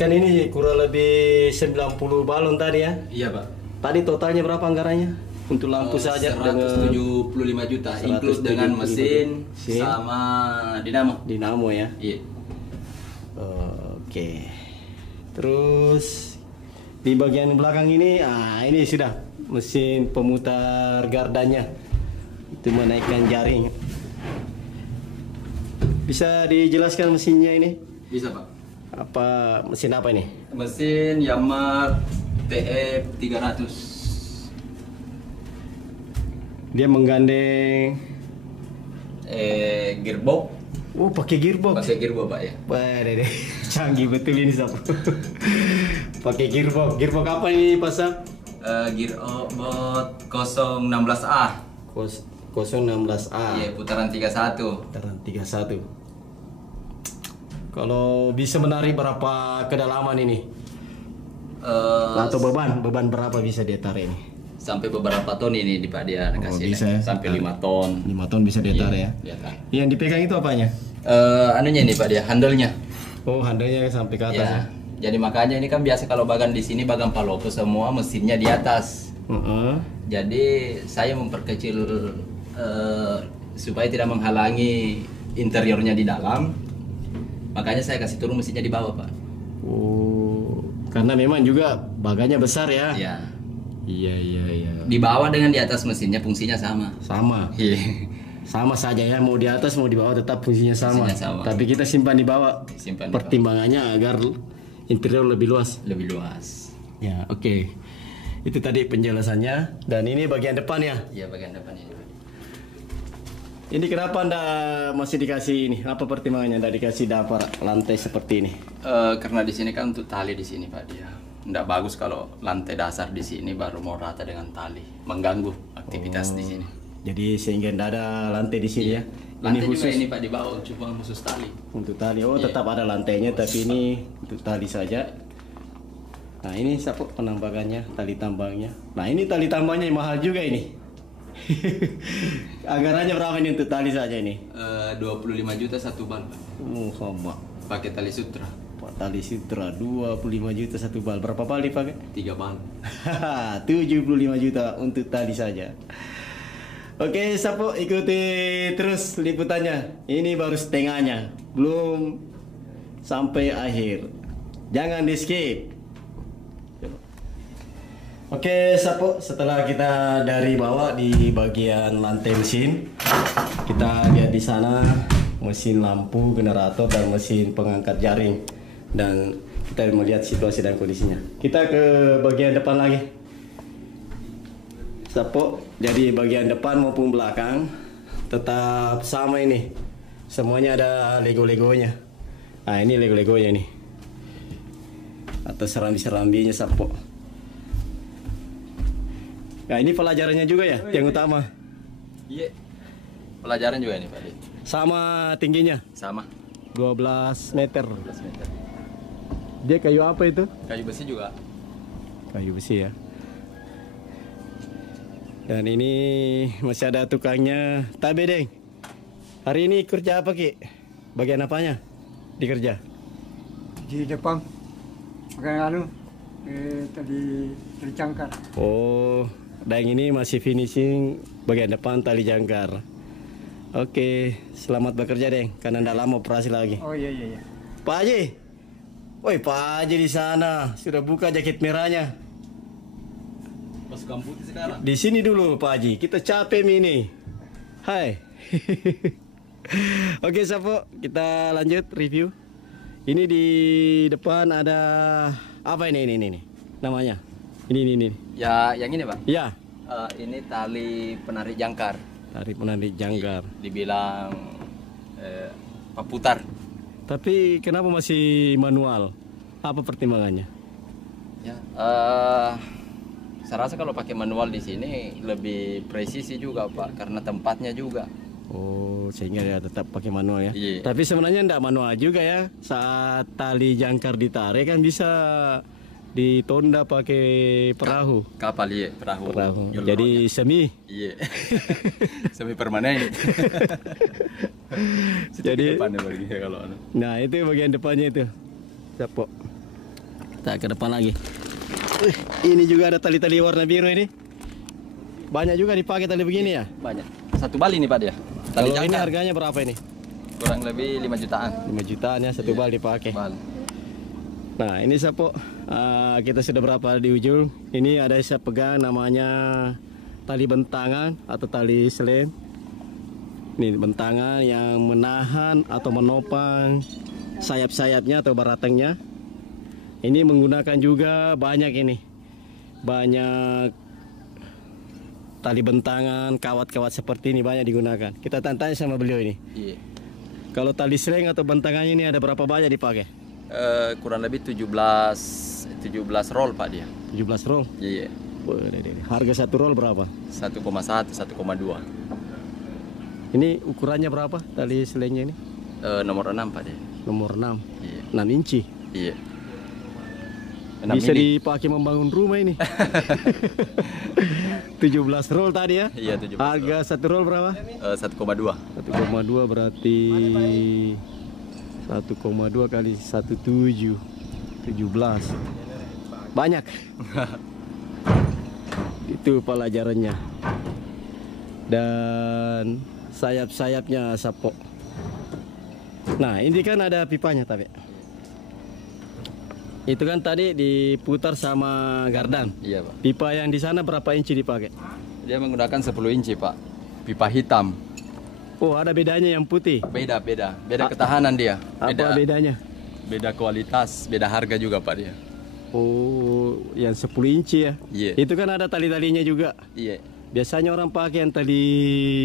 kan ini kurang lebih 90 balon tadi ya. Iya Pak. Tadi totalnya berapa anggarannya untuk lampu saja dengan 175 juta, include dengan 175 mesin juta. sama dinamo. dinamo ya. Iya. Oke. Terus di bagian belakang ini, ini sudah mesin pemutar gardanya. Itu menaikkan jaring. Bisa dijelaskan mesinnya ini? Bisa Pak. Apa mesin apa ini? Mesin Yamaha TF 300. Dia menggandeng Gearbox. oh pakai gearbox. Pakai gearbox Pak ya. Wah, deh. Canggih betul ini Sob. Pakai gearbox. Gearbox apa ini pasang? Gearbox 016A. 016A. Iya, putaran 31. Putaran 31. Kalau bisa menarik berapa kedalaman ini? Atau beban berapa bisa dia tarik ini? Sampai beberapa ton ini di Pak dia kasih. bisa ya? Sampai 5 ton. 5 ton bisa dia tarik ya. Iya, tarik. Yang dipegang itu apanya? Anunya ini Pak dia, handle-nya. Oh, handlenya sampai ke atas ya. Ya. Jadi makanya ini kan biasa kalau bagan di sini bagan palopo semua mesinnya di atas. Jadi saya memperkecil supaya tidak menghalangi interiornya di dalam. Makanya saya kasih turun mesinnya di bawah Pak. Oh, karena memang juga baganya besar ya. Ya. Iya. Di bawah dengan di atas mesinnya fungsinya sama. Sama. Iya. Sama saja ya, mau di atas mau di bawah tetap fungsinya sama. Fungsinya sama. Tapi kita simpan di bawah. Simpan di Pertimbangannya agar interior lebih luas. Lebih luas. Ya, oke. Itu tadi penjelasannya. Dan ini bagian depan ya. Iya bagian depannya. Ini kenapa Anda masih dikasih ini? Apa pertimbangannya Anda dikasih dapur lantai seperti ini? Karena di sini kan untuk tali di sini Pak dia. Nggak bagus kalau lantai dasar di sini baru mau rata dengan tali, mengganggu aktivitas di sini. Jadi sehingga tidak ada lantai di sini ya. Lantai juga khusus ini Pak di bawah, cuma khusus tali. untuk tali. Oh, Iya. tetap ada lantainya, tapi ini untuk tali saja. Nah, ini Sapo penambangannya, tali tambangnya. Nah, ini tali tambangnya yang mahal juga ini. Anggarannya berapa ini untuk tali saja ini? 25 juta satu bal Pak. Sama. Pakai tali sutra. Pak, tali sutra 25 juta satu bal. Berapa bal dipakai? 3 bal. 75 juta untuk tali saja. Oke, Sapo ikuti terus liputannya. Ini baru setengahnya, belum sampai akhir. Jangan di skip. Oke, Sapo, setelah kita dari bawah di bagian lantai mesin, kita lihat di sana mesin lampu, generator, dan mesin pengangkat jaring. Dan kita melihat situasi dan kondisinya. Kita ke bagian depan lagi. Sapo, jadi bagian depan maupun belakang tetap sama ini. Semuanya ada lego-legonya. Nah, ini lego-legonya nih. Atau serambi-serambinya Sapo. Nah, ini pelajarannya juga ya, yang utama. Iya. Pelajaran juga ini Pak. Sama tingginya, Sama. 12 meter. 12 meter. Dia kayu apa itu? Kayu besi juga. Kayu besi ya. Dan ini masih ada tukangnya. Tabe Deng. Hari ini kerja apa Ki? Bagian apanya? Dikerja? Di depan pakai tadi tercangkar. Oh, dan ini masih finishing bagian depan tali jangkar. Oke, selamat bekerja Deng, karena tidak lama operasi lagi. Oh iya iya iya. Pak Haji, woi Pak Haji di sana sudah buka jaket merahnya. Pasukan putih sekarang. Di sini dulu Pak Haji, kita capek ini. Hai. Oke Sapo, kita lanjut review. Ini di depan ada apa ini namanya? Ini. Ya, yang ini Pak. Ya, Ini tali penarik jangkar. tarik penarik jangkar. Dibilang peputar. Tapi kenapa masih manual? Apa pertimbangannya? Ya. Saya rasa kalau pakai manual di sini lebih presisi juga Pak, karena tempatnya juga. Oh, sehingga dia tetap pakai manual ya. Iya. Tapi sebenarnya tidak manual juga ya. Saat tali jangkar ditarik kan bisa ditonda pakai perahu. Kapal iya, perahu. Yolo. Jadi semi. Iya. Semi permanen. Jadi depannya bagi kalau anu. nah, itu bagian depannya itu. Sapo. Kita ke depan lagi. Ini juga ada tali-tali warna biru ini. Banyak juga dipakai tali begini ya. Banyak. Satu bal ini Pak dia. Tali Kalau ini jangkar. harganya berapa ini? Kurang lebih 5 jutaan. 5 jutaan ya satu Iya. bal dipakai. Bal. Nah, ini Sapo, kita sudah berapa di ujung. Ini ada saya pegang namanya tali bentangan atau tali selem. Ini bentangan yang menahan atau menopang sayap-sayapnya atau baratengnya. Ini menggunakan juga banyak ini. Banyak tali bentangan, kawat-kawat seperti ini banyak digunakan. Kita tanya sama beliau ini. Iya. Kalau tali seleng atau bentangannya ini ada berapa banyak dipakai? Kurang lebih 17 roll Pak dia. 17 roll. Iya. Harga satu roll berapa? 1,1, 1,2. Ini ukurannya berapa tali selengnya ini? Nomor 6 Pak dia. Nomor 6. Iya. 6 inci. Iya. Bisa 6 mili. dipakai membangun rumah ini. 17 roll tadi ya? Iya, 17 Harga satu roll berapa? 1,2. 1,2 berarti 1,2 kali 17. 17. Banyak. Itu pelajarannya. Dan sayap-sayapnya Sapo. Nah, ini kan ada pipanya tapi. Itu kan tadi diputar sama gardan. Iya Pak. Pipa yang di sana berapa inci dipakai? Dia menggunakan 10 inci Pak. Pipa hitam. Oh, ada bedanya yang putih. Beda ketahanan dia. Apa bedanya? Beda kualitas, beda harga juga Pak dia. Oh, yang 10 inci ya. Iya. Itu kan ada tali-talinya juga. Iya. Biasanya orang pakai yang tali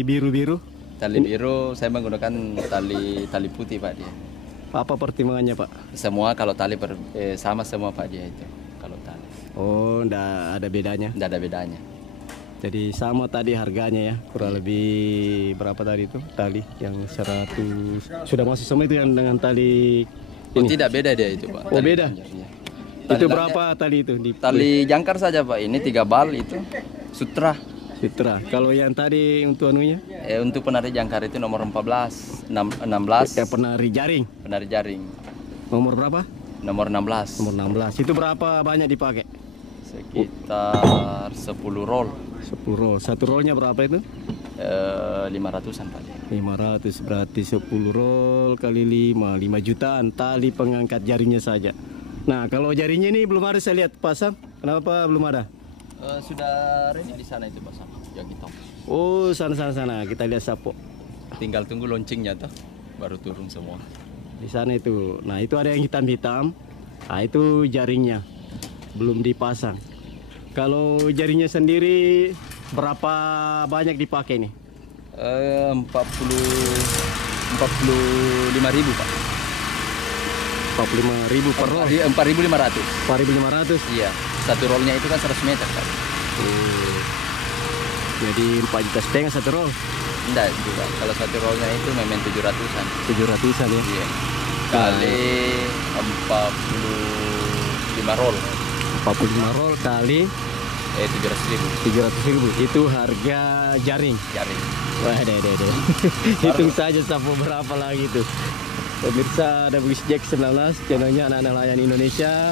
biru-biru. Tali biru saya menggunakan tali putih Pak dia. Apa pertimbangannya, Pak? Semua kalau tali sama semua Pak dia itu. Kalau tali. Oh, ndak ada bedanya. Tidak ada bedanya. Jadi sama tadi harganya ya, kurang lebih berapa tadi itu tali yang 100 sudah masuk semua itu yang dengan tali Oh, ini. tidak beda dia itu Pak. Oh Tali beda. jangkarnya. Itu Tali- berapa tali itu di Tali jangkar saja Pak, ini 3 bal itu sutra. Sutra. Kalau yang tadi untuk anunya? Untuk penari jangkar itu nomor 14, 16, Penari jaring. penari jaring. Nomor berapa? Nomor 16. Nomor 16. Itu berapa banyak dipakai? Sekitar 10 roll. 10 roll. Satu rollnya berapa itu? 500-an Pak. 500 berarti 10 roll kali 5 jutaan tali pengangkat jaringnya saja. Nah, kalau jaringnya ini belum ada saya lihat pasang. Kenapa belum ada? Sudah ready di sana itu Pak sama yang hitam. Oh, sana. Kita lihat sapo. Tinggal tunggu launchingnya tuh, baru turun semua. Di sana itu. Nah, itu ada yang hitam-hitam. Nah, itu jaringnya. Belum dipasang. Kalau jaringnya sendiri berapa banyak dipakai nih? 45.000 Pak. 45.000 per roll. 4.500. 4.500. Iya, satu rollnya itu kan 100 meter Pak. Oh. Jadi 4,5 juta satu roll. Enggak juga, kalau satu rollnya itu memang 700-an. 700-an ya. Iya. Kali 45 roll. 45 roll kali 700.000 700.000 itu harga jaring. jaring. Wah, deh. Hitung saja sapu berapa lagi tuh. Pemirsa WS Jack 19, channelnya anak nelayan Indonesia.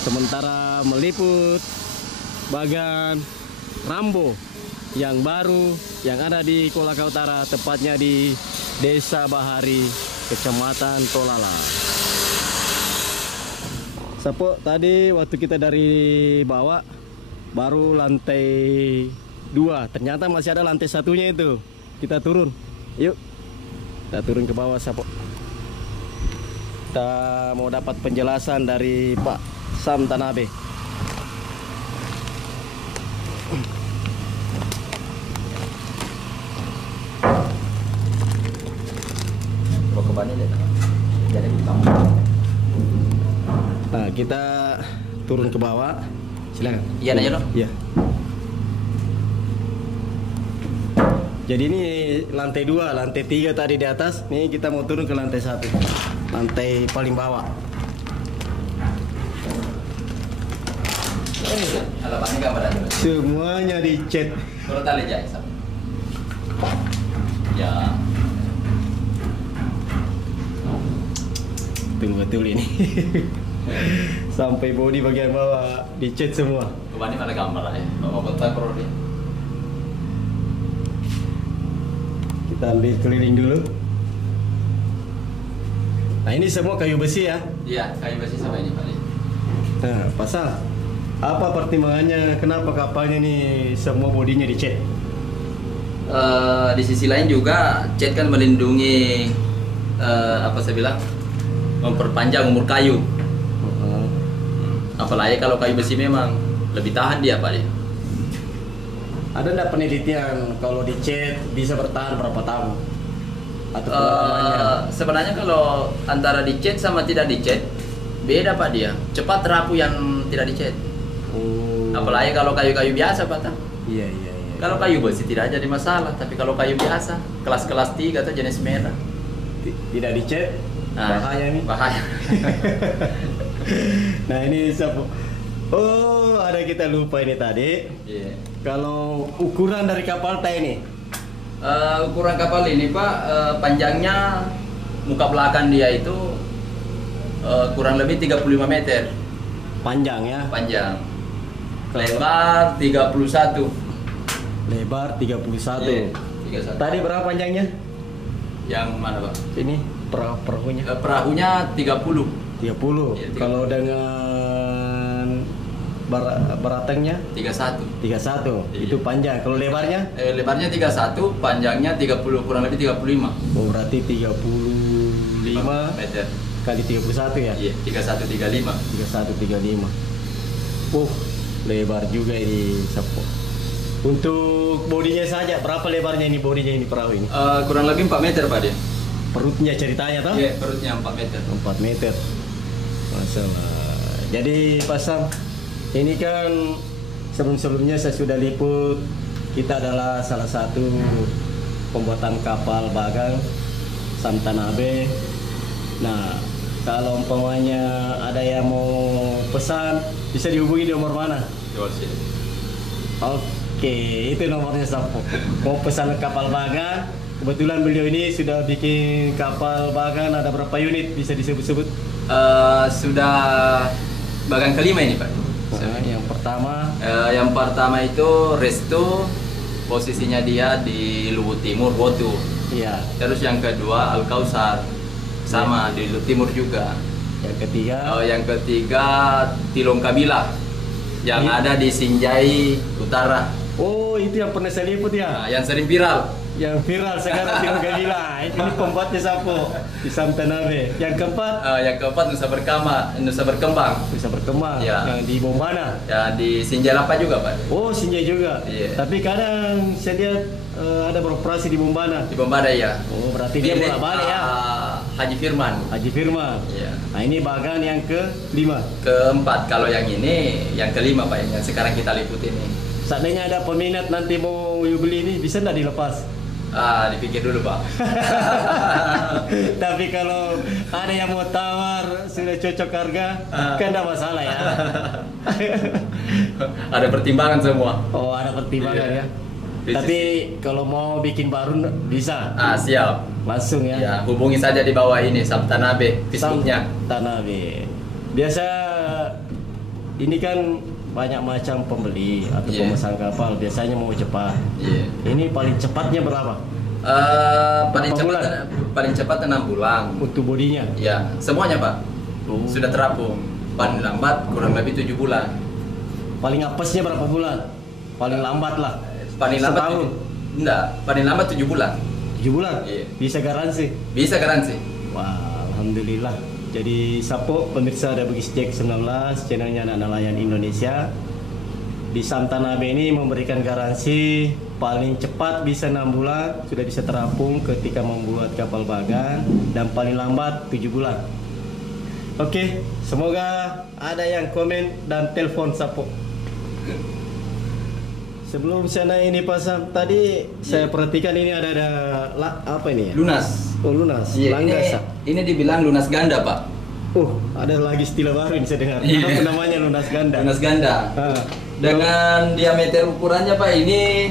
Sementara meliput bagan Rambo yang baru yang ada di Kolaka Utara, tepatnya di Desa Bahari, Kecamatan Tolala. Sapo, tadi waktu kita dari bawah baru lantai 2, ternyata masih ada lantai satunya itu. Kita turun, yuk kita turun ke bawah Sapo. Kita mau dapat penjelasan dari Pak Sam Tanabe. Coba ke bani deh. Jadi hitam. Nah, kita turun ke bawah. Silakan. Iya nanya lo. Iya. Jadi ini lantai 2, lantai 3 tadi di atas. Nih kita mau turun ke lantai 1. Lantai paling bawah. Ini ya, kalau bani gambar aja. Semuanya dicat. Kalau tali jahit sama. Ya. Betul ini. Sampai bodi bagian bawah dicat semua. Ke bani malah gambar aja. Mau kontak pro dia. Kita ambil keliling dulu. Nah, ini semua kayu besi ya. Iya, kayu besi sama ini Pak. Nah, pasal apa pertimbangannya kenapa kapalnya ini semua bodinya dicat? Di sisi lain juga cat kan melindungi apa saya bilang memperpanjang umur kayu. Apalagi kalau kayu besi memang lebih tahan dia Pak. Ada enggak penelitian kalau dicat bisa bertahan berapa tahun? Atau pengalamannya? Sebenarnya kalau antara dicat sama tidak dicat beda Pak dia. Cepat rapuh yang tidak dicat. Oh. Apalagi kalau kayu-kayu biasa Pak. Iya. Kalau kayu besi tidak jadi masalah, tapi kalau kayu biasa kelas-kelas 3 atau jenis merah. Tidak dicat bahaya nih. Bahaya. Nah, ini sapu. Oh, ada kita lupa ini tadi. Iya. Kalau ukuran dari kapal teh ini, Ukuran kapal ini Pak, panjangnya muka belakang dia itu kurang lebih 35 meter panjang ya. panjang. Lebar 31. Lebar 31. Iya, 31. Tadi berapa panjangnya? Yang mana Pak? Ini perahunya. Perahunya 30. 30. Iya, 30. Kalau dengan beratangnya 31. 31. Iya. Itu panjang. Kalau lebarnya? Lebarnya 31, panjangnya 30, kurang lebih 35 Oh, berarti 35 meter. kali 31 ya? Iya, 3135. 3135. Lebar juga ini sapo. Untuk bodinya saja berapa lebarnya ini bodinya ini perahu ini? Kurang lebih 4 meter Pak dia. Perutnya ceritanya toh? Iya, perutnya 4 meter. 4 meter. Masalah. Jadi pasang ini kan sebelum-sebelumnya saya sudah liput. Kita adalah salah satu pembuatan kapal bagang Samtanabe. Nah, kalau umpamanya ada yang mau pesan, bisa dihubungi di nomor mana? Oke, itu nomornya Sapo. Mau pesan kapal bagan, kebetulan beliau ini sudah bikin kapal bagan, ada berapa unit bisa disebut-sebut? Sudah bagan kelima ini Pak. Yang pertama itu Resto, posisinya dia di Luwu Timur, Wotu. iya. Terus yang kedua Al Kausar, sama di Luwu Timur juga. Yang ketiga Tilong Kabila, yang ada di Sinjai Utara. oh, itu yang pernah saya liput ya. Nah, yang sering viral. Yang viral sekarang Tilong Kabila. Ini pembuatnya Sapo di Samtanabe. Yang keempat Nusa Berkembang. bisa berkembang. Ya. Yang di Bombana. Ya di Sinjai Lapa juga Pak. Oh, Sinjai juga. Iya. Tapi kadang saya lihat ada beroperasi di Bombana. Di Bombada ya. Oh, berarti dia Milik, bolak-balik ya. Haji Firman. Haji Firman. Iya. Nah, ini bagan yang ke-5. Keempat, kalau yang ini yang kelima Pak, yang sekarang kita liput ini. Seandainya ada peminat nanti mau beli ini, bisa nggak dilepas? Dipikir dulu Pak. Tapi kalau ada yang mau tawar, sudah cocok harga, kan nggak masalah ya. Ada pertimbangan semua. Oh, ada pertimbangan Iya. ya. Bisnis. Tapi kalau mau bikin baru bisa. Siap. Langsung ya. Ya, hubungi saja di bawah ini Samtanabe Facebooknya. Samtanabe. Biasa ini kan banyak macam pembeli atau Iya. pemesan kapal, biasanya mau cepat. Iya. Ini paling cepatnya berapa? Paling cepat 6 bulan. Untuk bodinya? Ya, semuanya Pak. Oh. Sudah terapung. Paling lambat kurang lebih 7 bulan. Paling apesnya berapa bulan? Paling lambat lah. Paling lambat setahun. Enggak, paling lambat 7 bulan. 7 bulan? Iya. Bisa garansi? Bisa garansi. Wah, alhamdulillah. Jadi Sapo, pemirsa ada Bugis Jack 19, channelnya anak nelayan Indonesia. Di Samtanabe ini memberikan garansi paling cepat bisa 6 bulan, sudah bisa terapung ketika membuat kapal bagan, dan paling lambat 7 bulan. Oke, semoga ada yang komen dan telepon Sapo. Sebelum sana ini pasang tadi saya perhatikan ini ada apa ini ya? Lunas. Oh, lunas. Iya, Langgasa. ini dibilang lunas ganda Pak. Ada lagi istilah baru ini saya dengar. Iya. Apa namanya lunas ganda? Lunas ganda. Dengan diameter ukurannya Pak ini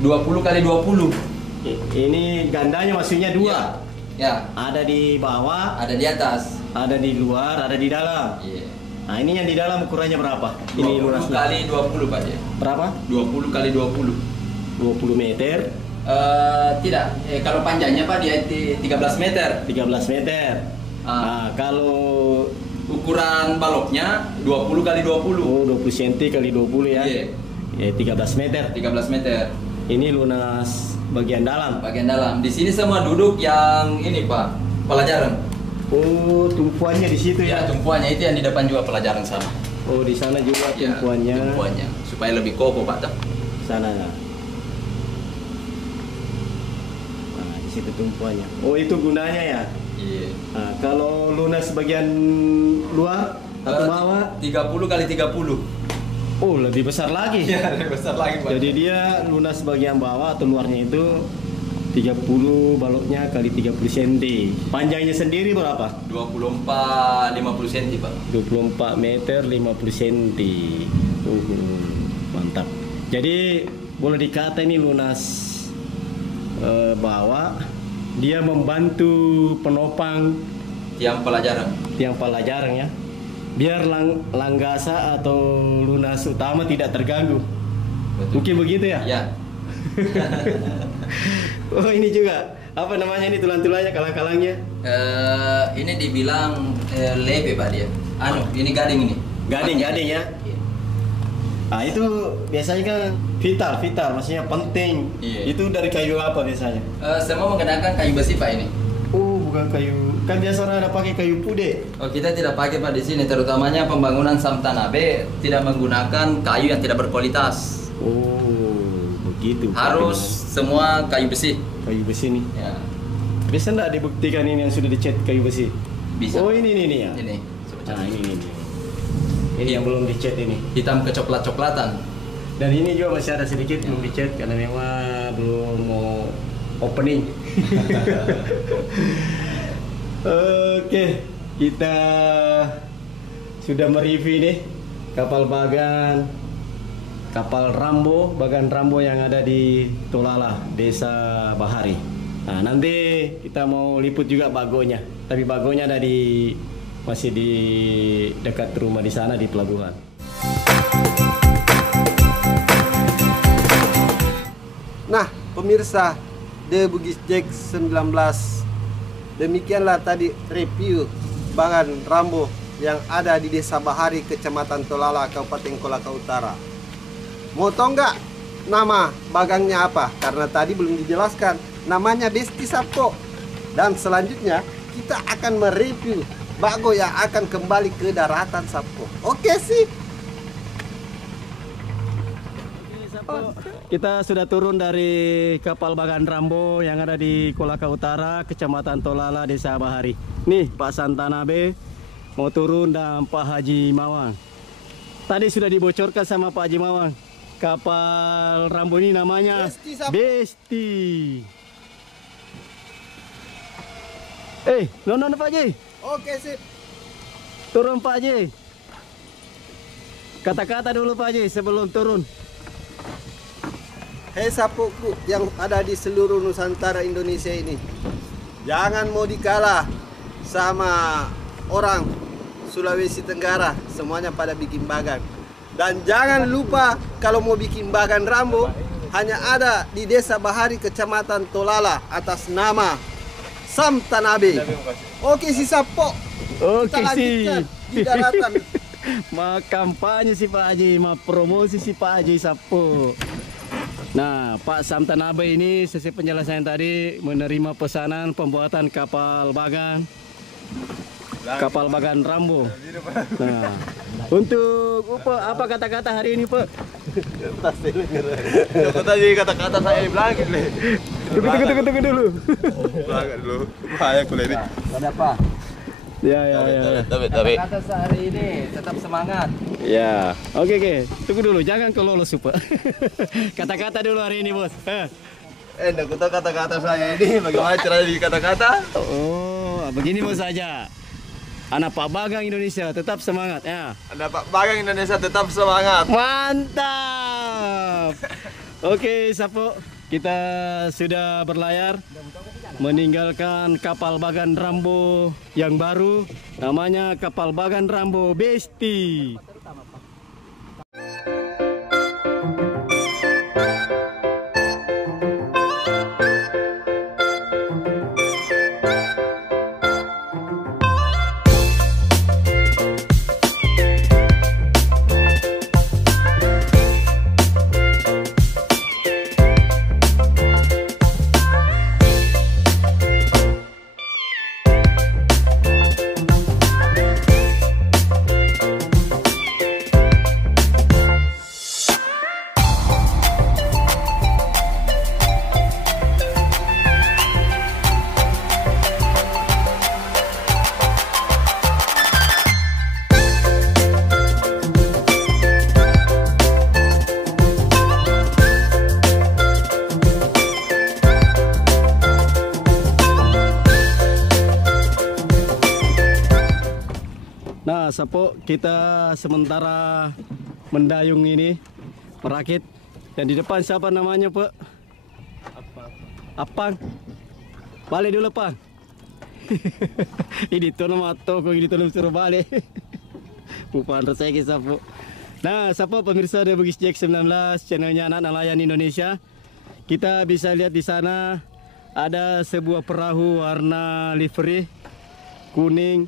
20 kali 20. Ini gandanya maksudnya 2. Ya. Ada di bawah, Ada di atas. ada di luar, ada di dalam. Iya. Nah, ini yang di dalam ukurannya berapa? 20 Ini lunasnya. kali 20 Pak dia. Berapa? 20 kali 20. 20 meter, Tidak. Kalau panjangnya Pak dia 13 meter. 13 meter. Nah, kalau Ukuran baloknya 20 kali 20. 20 cm kali 20 ya. Iya. 13 meter. 13 meter. Ini lunas bagian dalam. Bagian dalam. Di sini semua duduk yang ini Pak, pelajaran. Oh, tumpuannya di situ Ya, ya. tumpuannya itu yang di depan juga pelajaran sama. Oh, di sana juga Ya, tumpuannya. tumpuannya supaya lebih kokoh Pak. Sana ya. Nah, di situ tumpuannya. Oh, itu gunanya ya. Iya. Nah, kalau lunas bagian luar atau bawah, 30 kali 30. oh lebih besar lagi. Iya, lebih besar lagi Pak. Jadi dia lunas bagian bawah atau luarnya itu 30 baloknya kali 30 cm. Panjangnya sendiri berapa? 24 50 cm Pak. 24 meter 50 cm. Mantap. Jadi boleh dikata ini lunas bawah, dia membantu penopang Tiang pelajaran. ya, biar langgasa atau lunas utama tidak terganggu. Betul. Mungkin begitu ya? Ya. Oh, ini juga apa namanya ini tulang-tulangnya, kalang-kalangnya? Ini dibilang lebe Pak dia. Ini gading ini. Gading ya. Iya. Nah, itu biasanya kan vital, maksudnya penting. Iya. Itu dari kayu apa biasanya? Semua menggunakan kayu besi Pak ini. Oh, bukan kayu. Kan biasa orang ada pakai kayu pude. Oh, kita tidak pakai Pak di sini, terutamanya pembangunan Samtanabe tidak menggunakan kayu yang tidak berkualitas. Oh, begitu. Harus semua kayu besi. Kayu besi nih. Ya. Bisa nggak dibuktikan ini yang sudah dicat kayu besi? Bisa. Oh, ini ya. Ini. Coba Nah, cari. ini. Ini yang belum dicat ini. Hitam kecoklat-coklatan. Dan ini juga masih ada sedikit belum dicat karena memang belum mau opening. Oke, kita sudah mereview nih kapal Bagan, kapal Rambo, Bagan Rambo yang ada di Tolala, Desa Bahari. Nah, nanti kita mau liput juga bagonya. Tapi bagonya ada masih di dekat rumah di sana di pelabuhan. Nah, pemirsa The Bugis Jack 19, demikianlah tadi review Bagan Rambo yang ada di Desa Bahari, Kecamatan Tolala, Kabupaten Kolaka Utara. Mau tahu nggak nama bagangnya apa? Karena tadi belum dijelaskan. Namanya Besti Sapo. Dan selanjutnya kita akan mereview bago yang akan kembali ke daratan Sapo. Oke sih. Kita sudah turun dari kapal Bagan Rambo yang ada di Kolaka Utara, Kecamatan Tolala, Desa Bahari. Nih Pak Santanabe mau turun dan Pak Haji Mawang. Tadi sudah dibocorkan sama Pak Haji Mawang. Kapal Rambo ini namanya Besti. Nono Pak Haji. Oke sip. Turun Pak Haji. Kata-kata dulu Pak Haji sebelum turun. Hei sapuku yang ada di seluruh Nusantara Indonesia ini, jangan mau dikalah sama orang Sulawesi Tenggara, semuanya pada bikin bagan. Dan jangan lupa kalau mau bikin Bagan Rambo, hanya ada di Desa Bahari, Kecamatan Tolala, atas nama Sam Tanabe. Oke si Sapo. Oke sih. Di daratan. Ma kampanye si Pak Haji, ma promosi si Pak Haji Sapo. Nah, Pak Sam Tanabe ini sesuai penjelasan tadi menerima pesanan pembuatan kapal Bagan, kapal Bagan Rambo. Nah, untuk apa kata-kata hari ini Pak? Tadi kata-kata saya dibilangin deh. Tunggu dulu. Belakang dulu. Bahaya kuliah ini. Ada apa? Ya. Tapi kata sehari ini tetap semangat. Ya, oke. Tunggu dulu, jangan kelolos Pak. Kata-kata dulu hari ini Bos. Enggak tahu kata-kata saya ini bagaimana cara di kata-kata. Oh, begini Bos saja. Anak Pak Bagang Indonesia tetap semangat ya. Anak Pak Bagang Indonesia tetap semangat. Mantap. Oke, Sapo, kita sudah berlayar meninggalkan kapal Bagan Rambo yang baru, namanya kapal Bagan Rambo Besti. Nah, Sapo, kita sementara mendayung ini merakit. Dan di depan siapa namanya, Pak? Apang. Balik dulu, Pak. Ini tuh nama toko ini tuh suruh balik. Bukan reseki, Sapo. Nah, Sapo pemirsa The Bugis Jack 19, channelnya anak nelayan Indonesia. Kita bisa lihat di sana ada sebuah perahu warna livery kuning,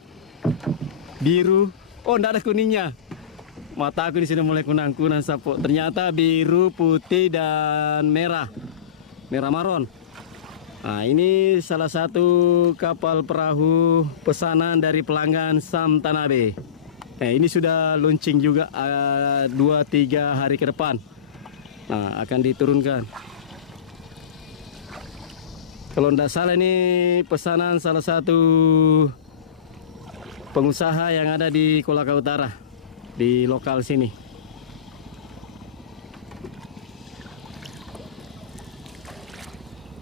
biru. Oh, enggak ada kuningnya. Mata aku di sini mulai kunang-kunang, Sapo. Ternyata biru, putih dan merah. Merah maron. Nah, ini salah satu kapal perahu pesanan dari pelanggan Sam Tanabe. Ini sudah launching juga 2-3 hari ke depan. Nah, akan diturunkan. Kalau tidak salah ini pesanan salah satu pengusaha yang ada di Kolaka Utara. di lokal sini.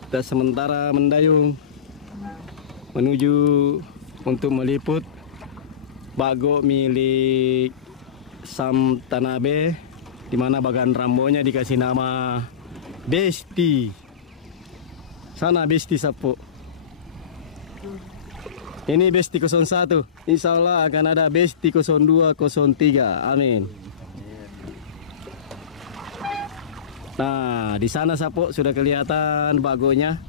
Kita sementara mendayung menuju untuk meliput bago milik Sam Tanabe, di mana bagan rambonya dikasih nama Besti. Sana Besti Sapo. Ini Besti 01. Insya Allah akan ada Besti 02, 03. Amin. Nah, di sana Sapo sudah kelihatan bagonya.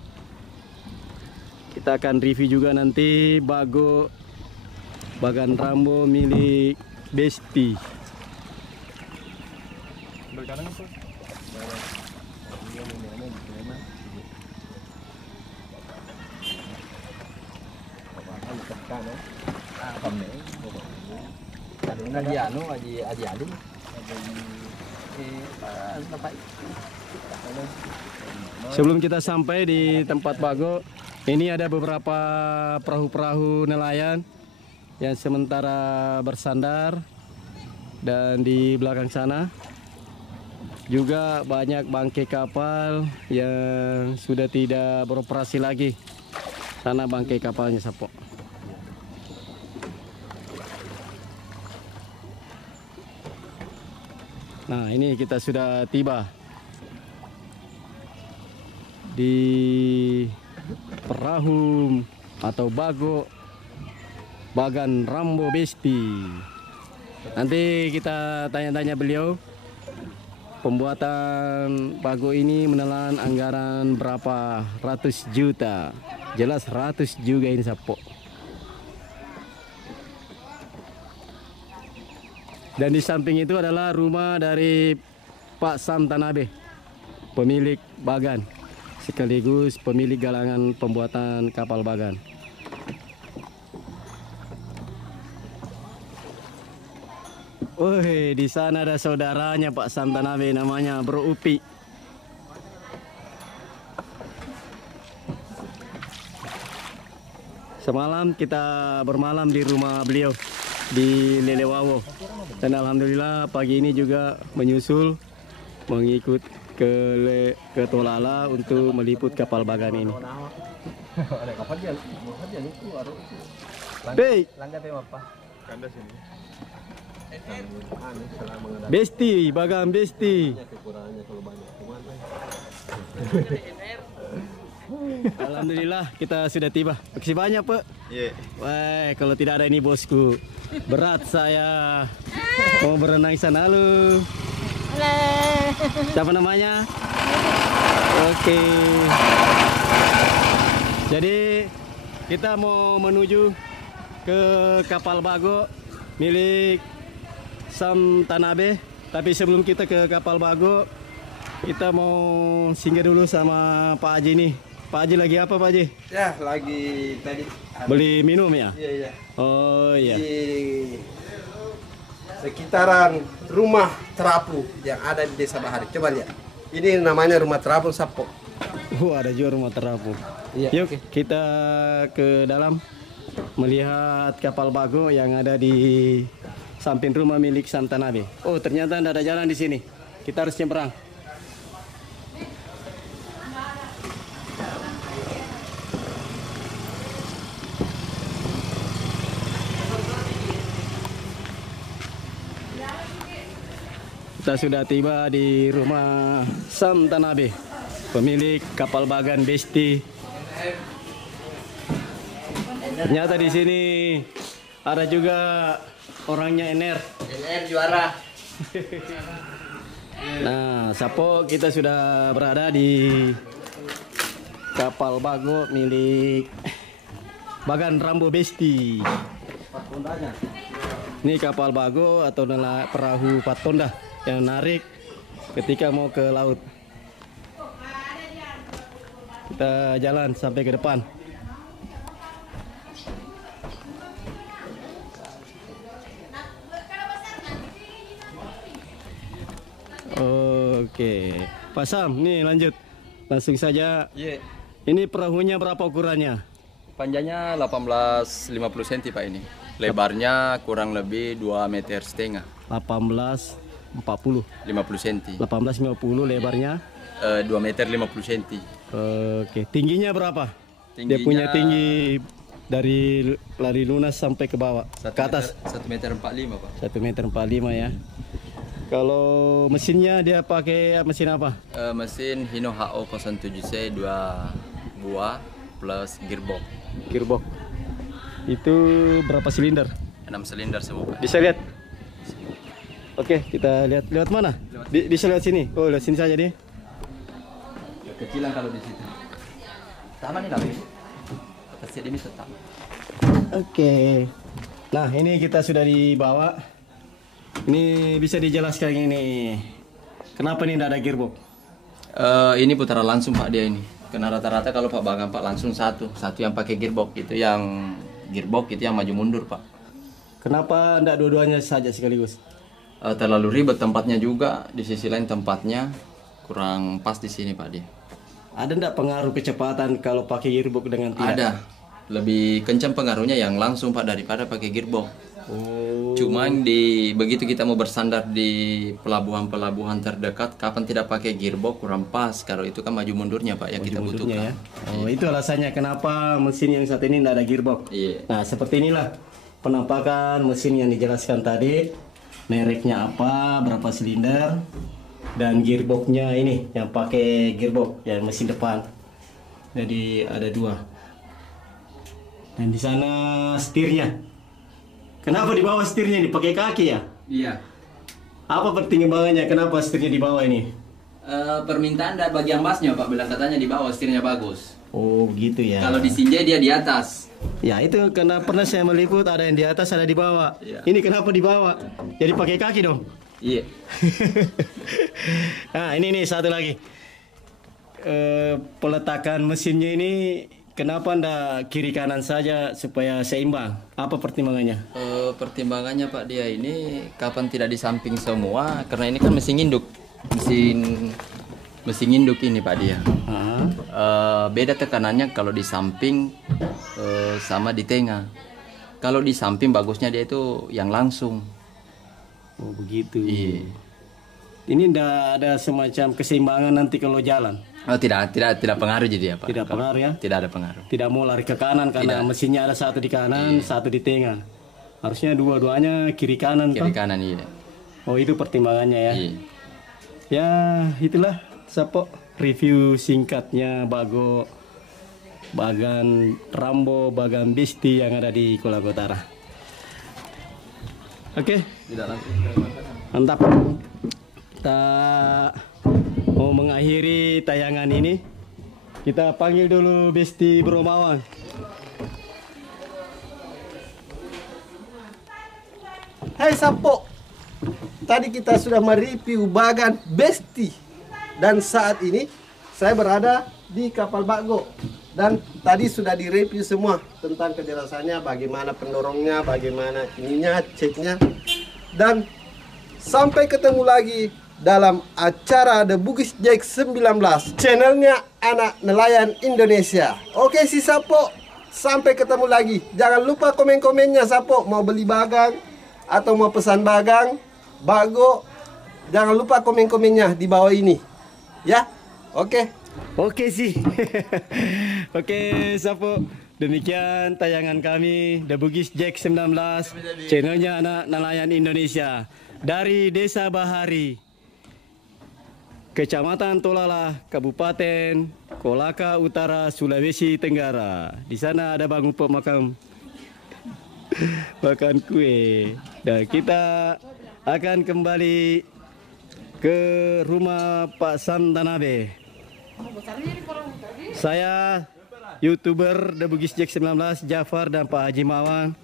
Kita akan review juga nanti bago bagan rambo milik Besti. Sebelum kita sampai di tempat bago, ini ada beberapa perahu-perahu nelayan yang sementara bersandar, dan di belakang sana juga banyak bangkai kapal yang sudah tidak beroperasi lagi. Sana bangkai kapalnya Sapo. Nah, ini kita sudah tiba di perahu atau bago bagan rambo Besti. Nanti kita tanya-tanya beliau, pembuatan bago ini menelan anggaran berapa ratus juta. Jelas ratus juga ini Sapo. Dan di samping itu adalah rumah dari Pak Sam Tanabe, pemilik bagan sekaligus pemilik galangan pembuatan kapal bagan. Woi, di sana ada saudaranya Pak Sam Tanabe, namanya Bro Upi. Semalam kita bermalam di rumah beliau di Lelewawo, dan alhamdulillah pagi ini juga menyusul mengikut ke Tolala untuk meliput kapal bagan ini. Hey. Besti, bagan Besti. Alhamdulillah kita sudah tiba. Makasih banyak Pak. Yeah. Wah, kalau tidak ada ini bosku, berat saya mau berenang di sana. Halo. Halo. Siapa namanya? Oke. Jadi kita mau menuju ke kapal bago milik Sam Tanabe. Tapi sebelum kita ke kapal bago, kita mau singgah dulu sama Pak Haji nih. Pak Haji lagi apa Pak Haji? Ya, lagi tadi Beli minum ya? Iya, iya. Oh iya. Di sekitaran rumah terapung yang ada di Desa Bahari. Coba lihat. Ini namanya rumah terapung Sapo. Ada juga rumah terapung. Iya. Yuk kita ke dalam melihat kapal bago yang ada di samping rumah milik Sam Tanabe. Oh, ternyata ada jalan di sini. Kita harus nyebrang. Kita sudah tiba di rumah Sam Tanabe, pemilik kapal bagan Besti. Ternyata di sini ada juga orangnya NR. NR juara. Nah, Sapo, kita sudah berada di kapal bago milik bagan rambo Besti. Ini kapal bago atau perahu patonda yang narik ketika mau ke laut. Kita jalan sampai ke depan. Oke, Pak Sam, nih lanjut. Langsung saja. Iya. Ini perahunya berapa ukurannya? Panjangnya 18,50 cm Pak ini. Lebarnya kurang lebih 2,5 meter. 1840. 50 cm. 1850 lebarnya. 2 meter 50 cm. Oke, tingginya berapa? Dia Tingginya punya tinggi dari lari lunas sampai ke bawah, ke atas. 1 meter 45 Pak. 1 meter 45 ya. Kalau mesinnya dia pakai mesin apa? Mesin Hino HO 07C 2 buah plus gearbox. Gearbox. Itu berapa silinder? 6 silinder semua Pak. Bisa lihat? Oke, kita lihat. Lewat mana? Bisa lewat sini. Oh, lewat sini saja deh. Kecilan kalau di situ. Taman ini tapi atasnya ini tetap. Oke. Nah, ini kita sudah dibawa. Ini bisa dijelaskan ini. Kenapa ini tidak ada gearbox? Ini putaran langsung Pak dia ini. Karena rata-rata kalau Pak Bagan Pak langsung satu yang pakai gearbox itu yang maju mundur Pak. Kenapa tidak dua-duanya saja sekaligus? Terlalu ribet tempatnya juga, di sisi lain tempatnya kurang pas di sini Pak dia. Ada tidak pengaruh kecepatan kalau pakai gearbox dengan tidak? Ada. Lebih kencang pengaruhnya yang langsung Pak daripada pakai gearbox. Oh. Cuman begitu kita mau bersandar di pelabuhan-pelabuhan terdekat, kapan tidak pakai gearbox kurang pas. Kalau itu kan maju mundurnya Pak yang kita butuhkan. Ya? Oh, itu alasannya kenapa mesin yang saat ini tidak ada gearbox. Iya. Nah, seperti inilah penampakan mesin yang dijelaskan tadi. Mereknya apa, berapa silinder, dan gearboxnya ini yang pakai gearbox ya, mesin depan. Jadi ada 2. Dan di sana setirnya. Kenapa di bawah setirnya dipakai kaki ya? Iya. Apa pertimbangannya kenapa setirnya di bawah ini? Permintaan dari bagian masnya Pak, bilang katanya di bawah setirnya bagus. Oh gitu ya. Kalau di Sinjai dia di atas. Ya itu karena pernah saya meliput ada yang di atas ada di bawah. Iya. Ini kenapa di bawah? Jadi pakai kaki dong. Iya. Nah ini nih satu lagi. Peletakan mesinnya ini kenapa ndak kiri kanan saja supaya seimbang? Apa pertimbangannya? Pertimbangannya Pak dia ini kapan tidak di samping semua karena ini kan mesin induk ini Pak dia. Beda tekanannya kalau di samping sama di tengah. Kalau di samping bagusnya dia itu yang langsung. Oh begitu. Iya. Ini ndak ada semacam keseimbangan nanti kalau jalan. Oh tidak pengaruh jadi apa? Tidak pengaruh ya? Tidak ada pengaruh. Tidak mau lari ke kanan karena mesinnya ada satu di kanan, satu di tengah. Harusnya dua-duanya kiri kanan. Kiri kanan iya. Oh itu pertimbangannya ya. Iya. Ya itulah Sapo review singkatnya Bagan Rambo Bagan Besti yang ada di Kolago Utara. Oke. Mantap. Kita mau mengakhiri tayangan ini. Kita panggil dulu Besti Bro Mawang. Hai Sapo. Tadi kita sudah mereview Bagan Besti. Dan saat ini saya berada di kapal Bago. Dan tadi sudah direview semua tentang kejelasannya, bagaimana pendorongnya, bagaimana ininya, ceknya. Dan sampai ketemu lagi dalam acara The Bugis Jack 19, channelnya Anak Nelayan Indonesia. Oke si Sapo, sampai ketemu lagi. Jangan lupa komen-komennya Sapo, mau beli bagang atau mau pesan bagang, Bago. Jangan lupa komen-komennya di bawah ini. Ya, oke. Oke sih. Oke, Sapo. Demikian tayangan kami The Bugis Jack 19, channelnya Anak Nelayan Indonesia dari Desa Bahari, Kecamatan Tolala, Kabupaten Kolaka Utara, Sulawesi Tenggara. Di sana ada bangun pemakam makan kue. Dan kita akan kembali ke rumah Pak Sam Tanabe. Saya YouTuber The Bugis Jack 19 Jafar dan Pak Haji Mawang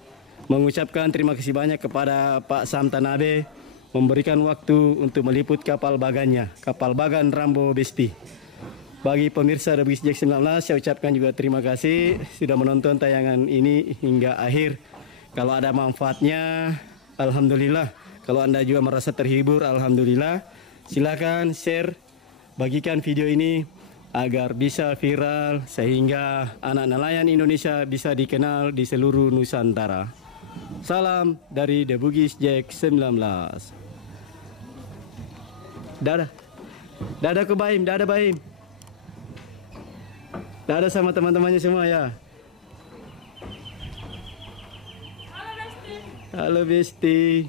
mengucapkan terima kasih banyak kepada Pak Sam Tanabe memberikan waktu untuk meliput kapal bagannya, kapal Bagan Rambo Besti. Bagi pemirsa The Bugis Jack 19 saya ucapkan juga terima kasih sudah menonton tayangan ini hingga akhir. Kalau ada manfaatnya alhamdulillah, kalau Anda juga merasa terhibur alhamdulillah. Silakan share, bagikan video ini agar bisa viral sehingga anak nelayan Indonesia bisa dikenal di seluruh Nusantara. Salam dari The Bugis Jack 19. Dadah. Dadah ke Baim, dadah Baim. Dadah sama teman-temannya semua ya. Halo Besti.